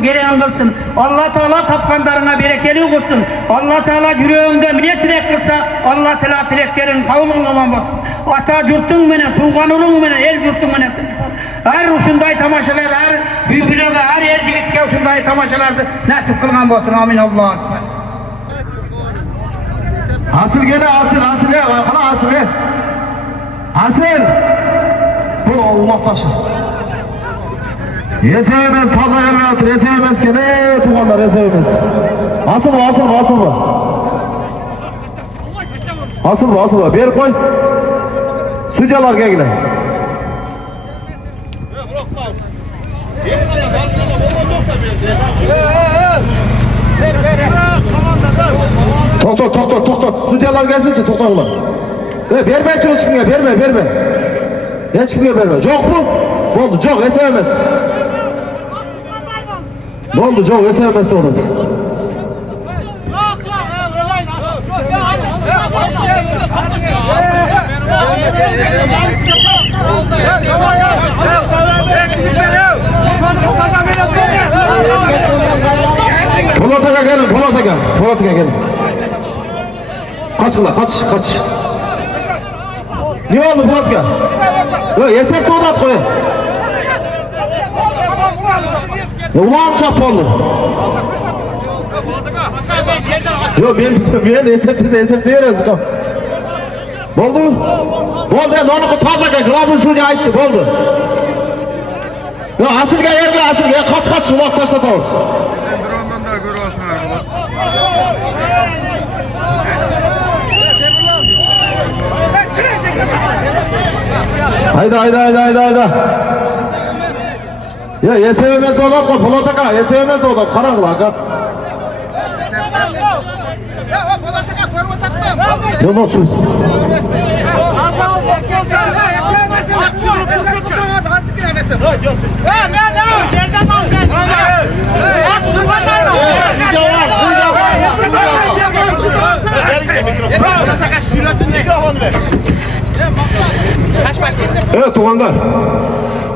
Geri andırsın. Allah Teala tapkanlarına berekeli olsun. Allah Teala yüreğinde millet dilek kılsa Allah Teala dileklerin kavmin olan olsun. Ata yurtun menen, tuğanının menen, el yurtun menen. Her uşunday tamaşalar, her büyükler ve her el jigitke uşunday tamaşalardı nasip kılgan olsun. Amin Allah. Asıl gene asıl ya. Kana asıl ya. Asıl. Bu Allah taşı. Yesevemez taza gelmeyatır, yesevemez ki ne tuğanlar yesevemez. Asıl bu. Asıl bu. Bir koy. Sucalar gelgile. Tok. Sucalar gelsince toktaklar. Verme tür çıkmıyor, verme. Ne çıkmıyor verme. Çok mu? Boldu, çok yesevemez. Boldu, çok yesevemez oldu. Polat'a gelin. Kaç. Ne oldu Polat'a? Yok, yesek de odat koy. Ulan çap oldu. Yok, ben de yesek diyoruz. Boldu ya, onu taza gel, grabın suyu ayıttı, boldu. Yok, asıl gel, kaç, ulak taşlatağız. Hayda. Ya yesevemez de odat koy, Polat'a yesevemez de odat, karakıl haka. Yok, olsun. Evet tuğanlar.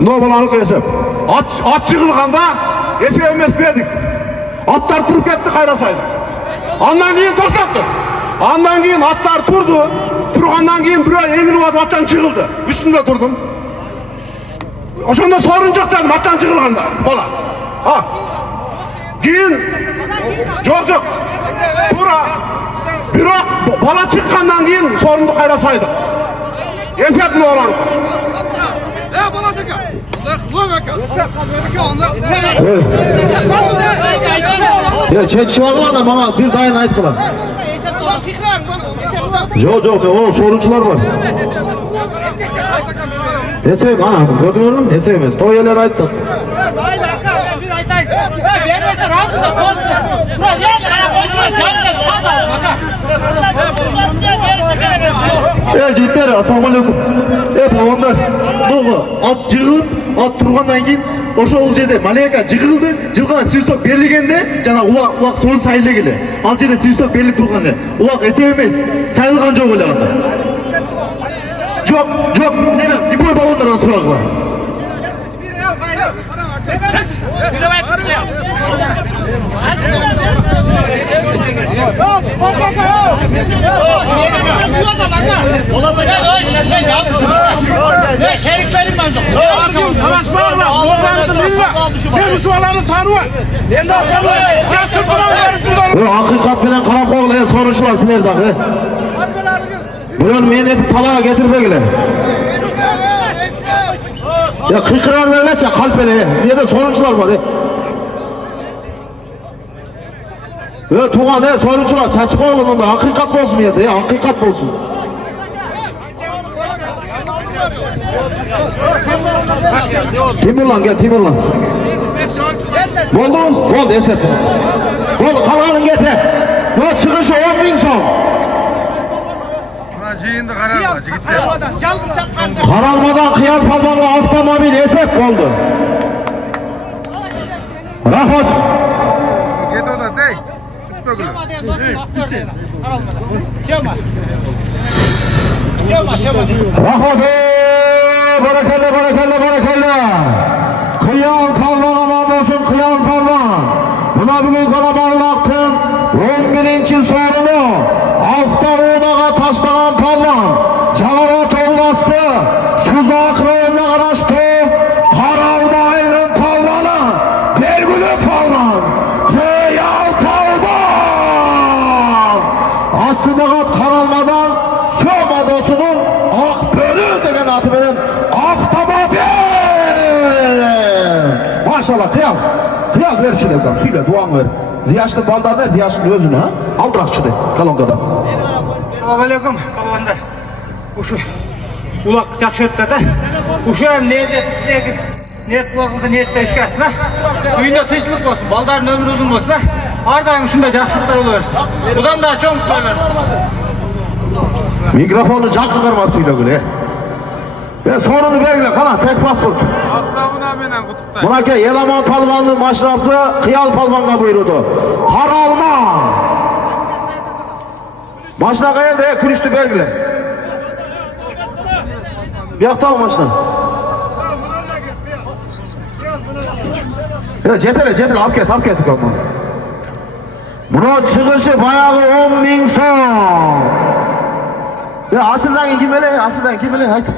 Nobalanık yesep. At çıkılganda yesevemez dedik. Atlar turup etti kayrasaydı. Ondan keyin to'xtatdi. Ondan keyin atlar turdu. Turgandan keyin birov engilib attan çıkıldı. Üstünde durdum. Oşonda sorunjak dedim attan çıkılganda. Bola. Ha. Keyin Yok. Birok bola çıkkandan keyin sorundu kayrasaydı. Esep ne olan? Ya çeçivalı bana bir dayan ait kılan. Yok o soruncular var. Esep ana gördün mü? Esep toyeler ait da. Jigitler assalomu alaykum. Pavanlar. Doğru at jığıp at turgandan keyin ошол жерде малейка жыгылды, жылга свисток берилгенде жана улак сонун сайылы келе. Ал жерде свисток берилип турган эле. Улак эсеп эмес, сайылган жок эле анда. Жок, любой баллондардан сурагыла. Şeriklerim ben de. Talaşma var. Ben şu alanı tanıyorum. Hakikat bilen karab koğlaya soruşlar siler dahi. Buyon men etip talağa getirbegile. Ya kıkırar verleçe kalpele. Niye de sorunçlar var ya. Ya tuğan sorunçlar çaçık oğlunun da hakikat olsun ya de hakikat olsun. Timurlan gel Timurlan. Oldu Esep. Oldu kalanın getir. Bu çıkışı 10.000 son. Karalmadan Kıyal Palman'la avtomobil Esep oldu. Rahmat. Rahmat. Barakalla. Kıyal Palman aman olsun Kıyal Palman. Buna bugün kalabalıktın 11. sorunu hafta uğdağa taşlanan Palman. Canavat olmazdı. Suzak reyne araçtı. Karalmayın Palman'a. Belgülü Palman. Kıyal Palman. Aslında karalmadan Söm adasının Akbölü denen adı benim avtomobil. Maşallah Kıyal. Kıyal ver içine bakalım. Söyle duan ver. Ziyaşlı baldan ver. Ziyaşlı özünü ha. Al bırak içine. Kalongadan. Selamünaleyküm balvanlar. Uşu ulak жақсы өтті да. Uşu hem niyet болғанда ниетте ішке ассын да. Үйінде тыныштық болсын, балдардың өмірі ұзын болсын да. Ардайым ушундай жақсылықтар бола берсін. Бұдан да чоң бола берсін. Mikrofonu жақын қармап сөйле көле. Sorunu belgile kana tek pasport. Buna ki Yelaman Palman'ın maşrası Kıyal Palman'a buyurdu. Karalma. Maşına kayar da kürüştü belgile. Bir yakta mı maçtan? Ya cetele apket ama. Buna çıkışı bayağı 10.000 son. Ya asıldan kim böyle haydi.